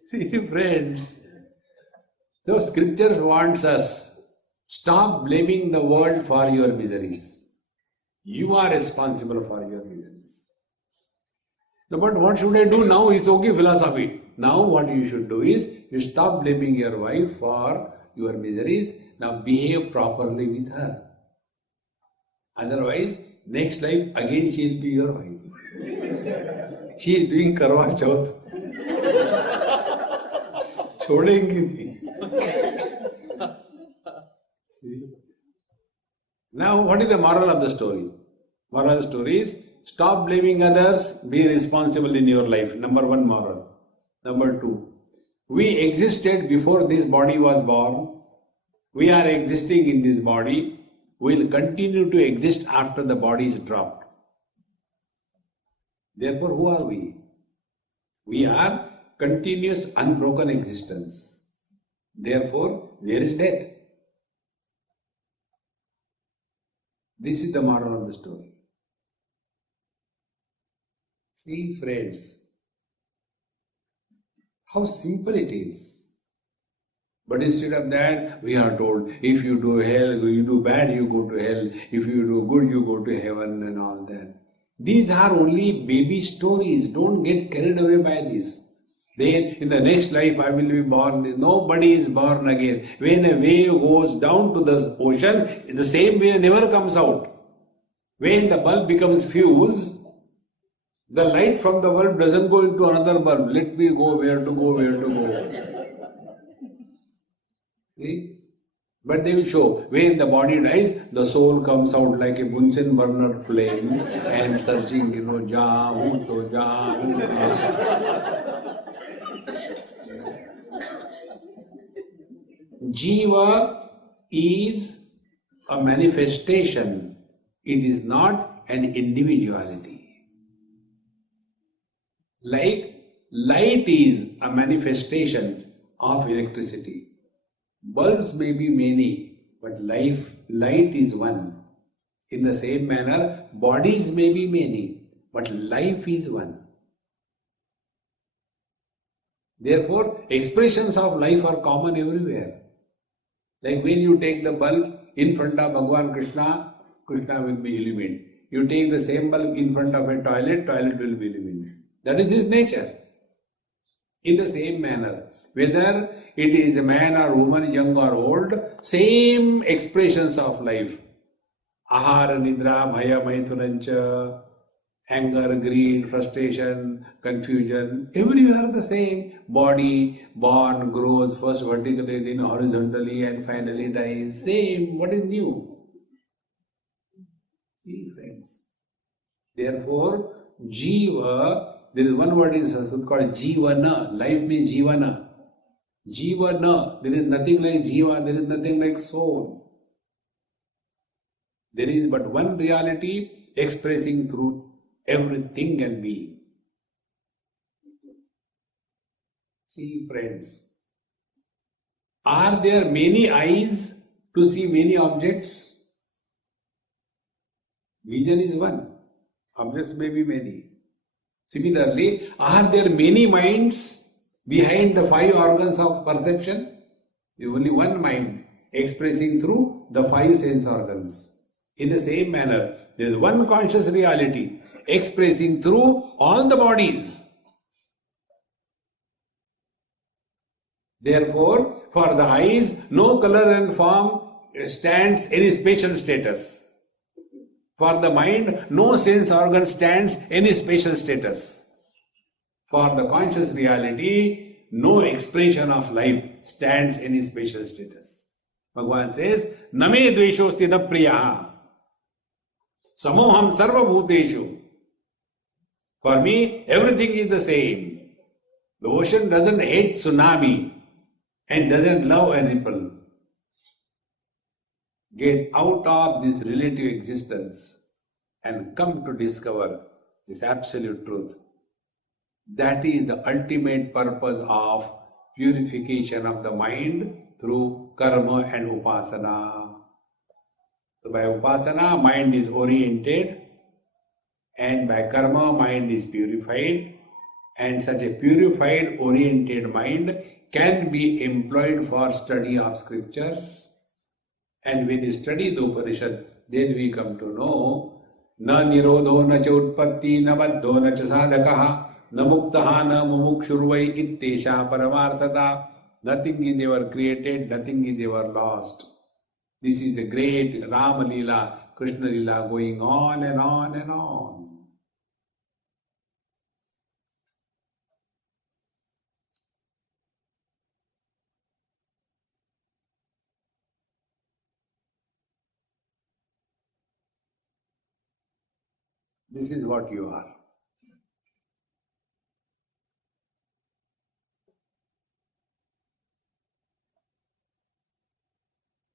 See friends, So scriptures wants us, stop blaming the world for your miseries. You are responsible for your miseries. No, but what should I do now? It's okay philosophy. Now what you should do is, you stop blaming your wife for your miseries. Now behave properly with her. Otherwise, next life again she will be your wife. She is doing Karwa Chauth. छोड़ेंगी नहीं. See? Now, what is the moral of the story? Moral of the story is, stop blaming others, be responsible in your life. Number one moral. Number two, we existed before this body was born. We are existing in this body. We will continue to exist after the body is dropped. Therefore, who are we? We are continuous, unbroken existence. Therefore, where is death? This is the moral of the story. See, friends, how simple it is. But instead of that, we are told, if you do hell, you do bad, you go to hell. If you do good, you go to heaven and all that. These are only baby stories. Don't get carried away by this. Then in the next life I will be born. Nobody is born again. When a wave goes down to the ocean, the same wave never comes out. When the bulb becomes fused, the light from the bulb doesn't go into another bulb. Let me go, where to go, where to go. See? But they will show, when the body dies, the soul comes out like a Bunsen burner flame and searching, jahu to jahu. Jiva is a manifestation. It is not an individuality. Like light is a manifestation of electricity. Bulbs may be many, but light is one. In the same manner, bodies may be many, but life is one. Therefore, expressions of life are common everywhere. Like when you take the bulb in front of Bhagavan Krishna, Krishna will be illumined. You take the same bulb in front of a toilet, toilet will be illumined. That is his nature. In the same manner, whether it is a man or woman, young or old, same expressions of life. Ahara, nidra, bhaya, maithunancha, anger, greed, frustration, confusion, everywhere the same. Body born, grows, first vertically, then horizontally, and finally dies. Same. What is new? See, friends. Therefore, jiva, there is one word in Sanskrit called jivana. Life means jivana. Jivana. There is nothing like jiva, there is nothing like soul. There is but one reality expressing through everything and being. See, friends, are there many eyes to see many objects? Vision is one. Objects may be many. Similarly, are there many minds behind the 5 organs of perception? There is only one mind expressing through the 5 sense organs. In the same manner, there is one conscious reality expressing through all the bodies. Therefore, for the eyes, no color and form stands any special status. For the mind, no sense organ stands any special status. For the conscious reality, no expression of life stands any special status. Bhagavan says, Name dveshosti na priyaha. Samoham sarva bhuteshu. For me, everything is the same. The ocean doesn't hate tsunami and doesn't love a ripple. Get out of this relative existence and come to discover this absolute truth. That is the ultimate purpose of purification of the mind through karma and upasana. So by upasana, mind is oriented, and by karma, mind is purified, and such a purified, oriented mind can be employed for study of scriptures. And when you study the Upanishad, then we come to know na nirodho na cha utpatti na baddho na cha sadhakaha na muktaha na mumukshurvai ittesha paramarthata. Nothing is ever created, nothing is ever lost. This is the great Rama Leela, Krishna Leela going on and on and on. This is what you are.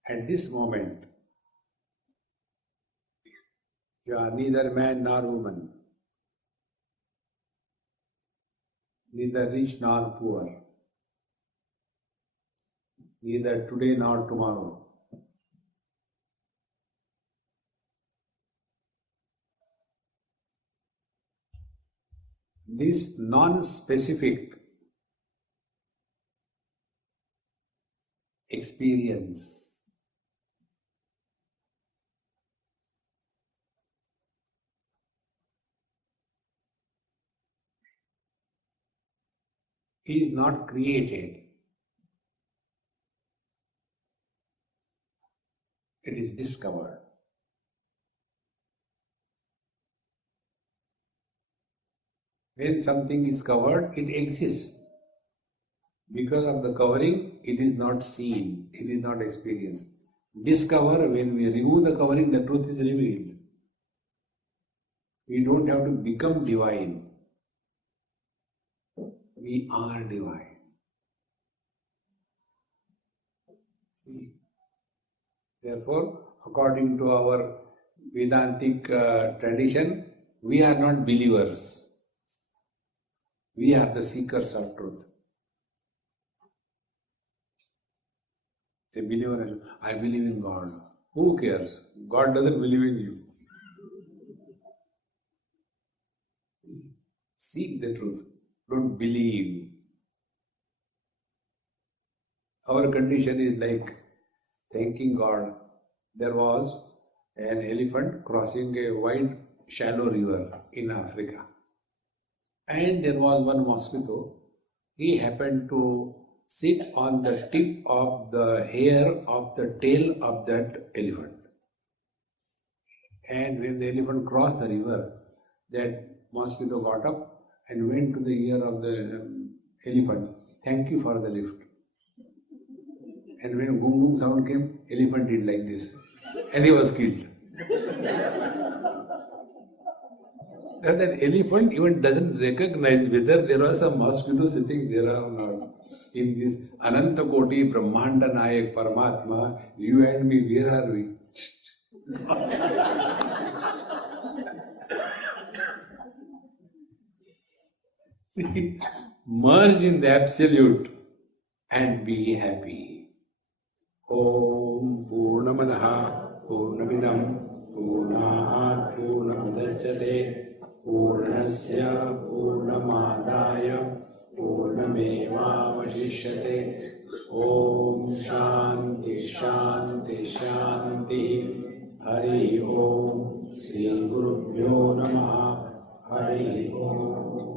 At this moment, you are neither man nor woman, neither rich nor poor, neither today nor tomorrow. This non-specific experience is not created. It is discovered. When something is covered, it exists. Because of the covering, it is not seen, it is not experienced. Discover, when we remove the covering, the truth is revealed. We don't have to become divine. We are divine. See? Therefore, according to our Vedantic tradition, we are not believers. We are the seekers of truth. A believer, I believe in God. Who cares? God doesn't believe in you. Seek the truth. Don't believe. Our condition is like thanking God. There was an elephant crossing a wide, shallow river in Africa. And there was one mosquito. He happened to sit on the tip of the hair of the tail of that elephant. And when the elephant crossed the river, that mosquito got up and went to the ear of the elephant. Thank you for the lift. And when boom boom sound came, elephant did like this. And he was killed. Now that elephant even doesn't recognize whether there was a mosquito sitting there or not. In this Ananta Koti Brahmanda Nayak Paramatma, you and me, where are we? See, merge in the absolute and be happy. Om Purnamadaha Purnamidam Purnahat Purnamudachyate Purnasya Purnamadaya Purnamevavashishyate. Om Shanti Shanti Shanti. Hari Om. Shri Gurubhyo Namaha. Hari Om.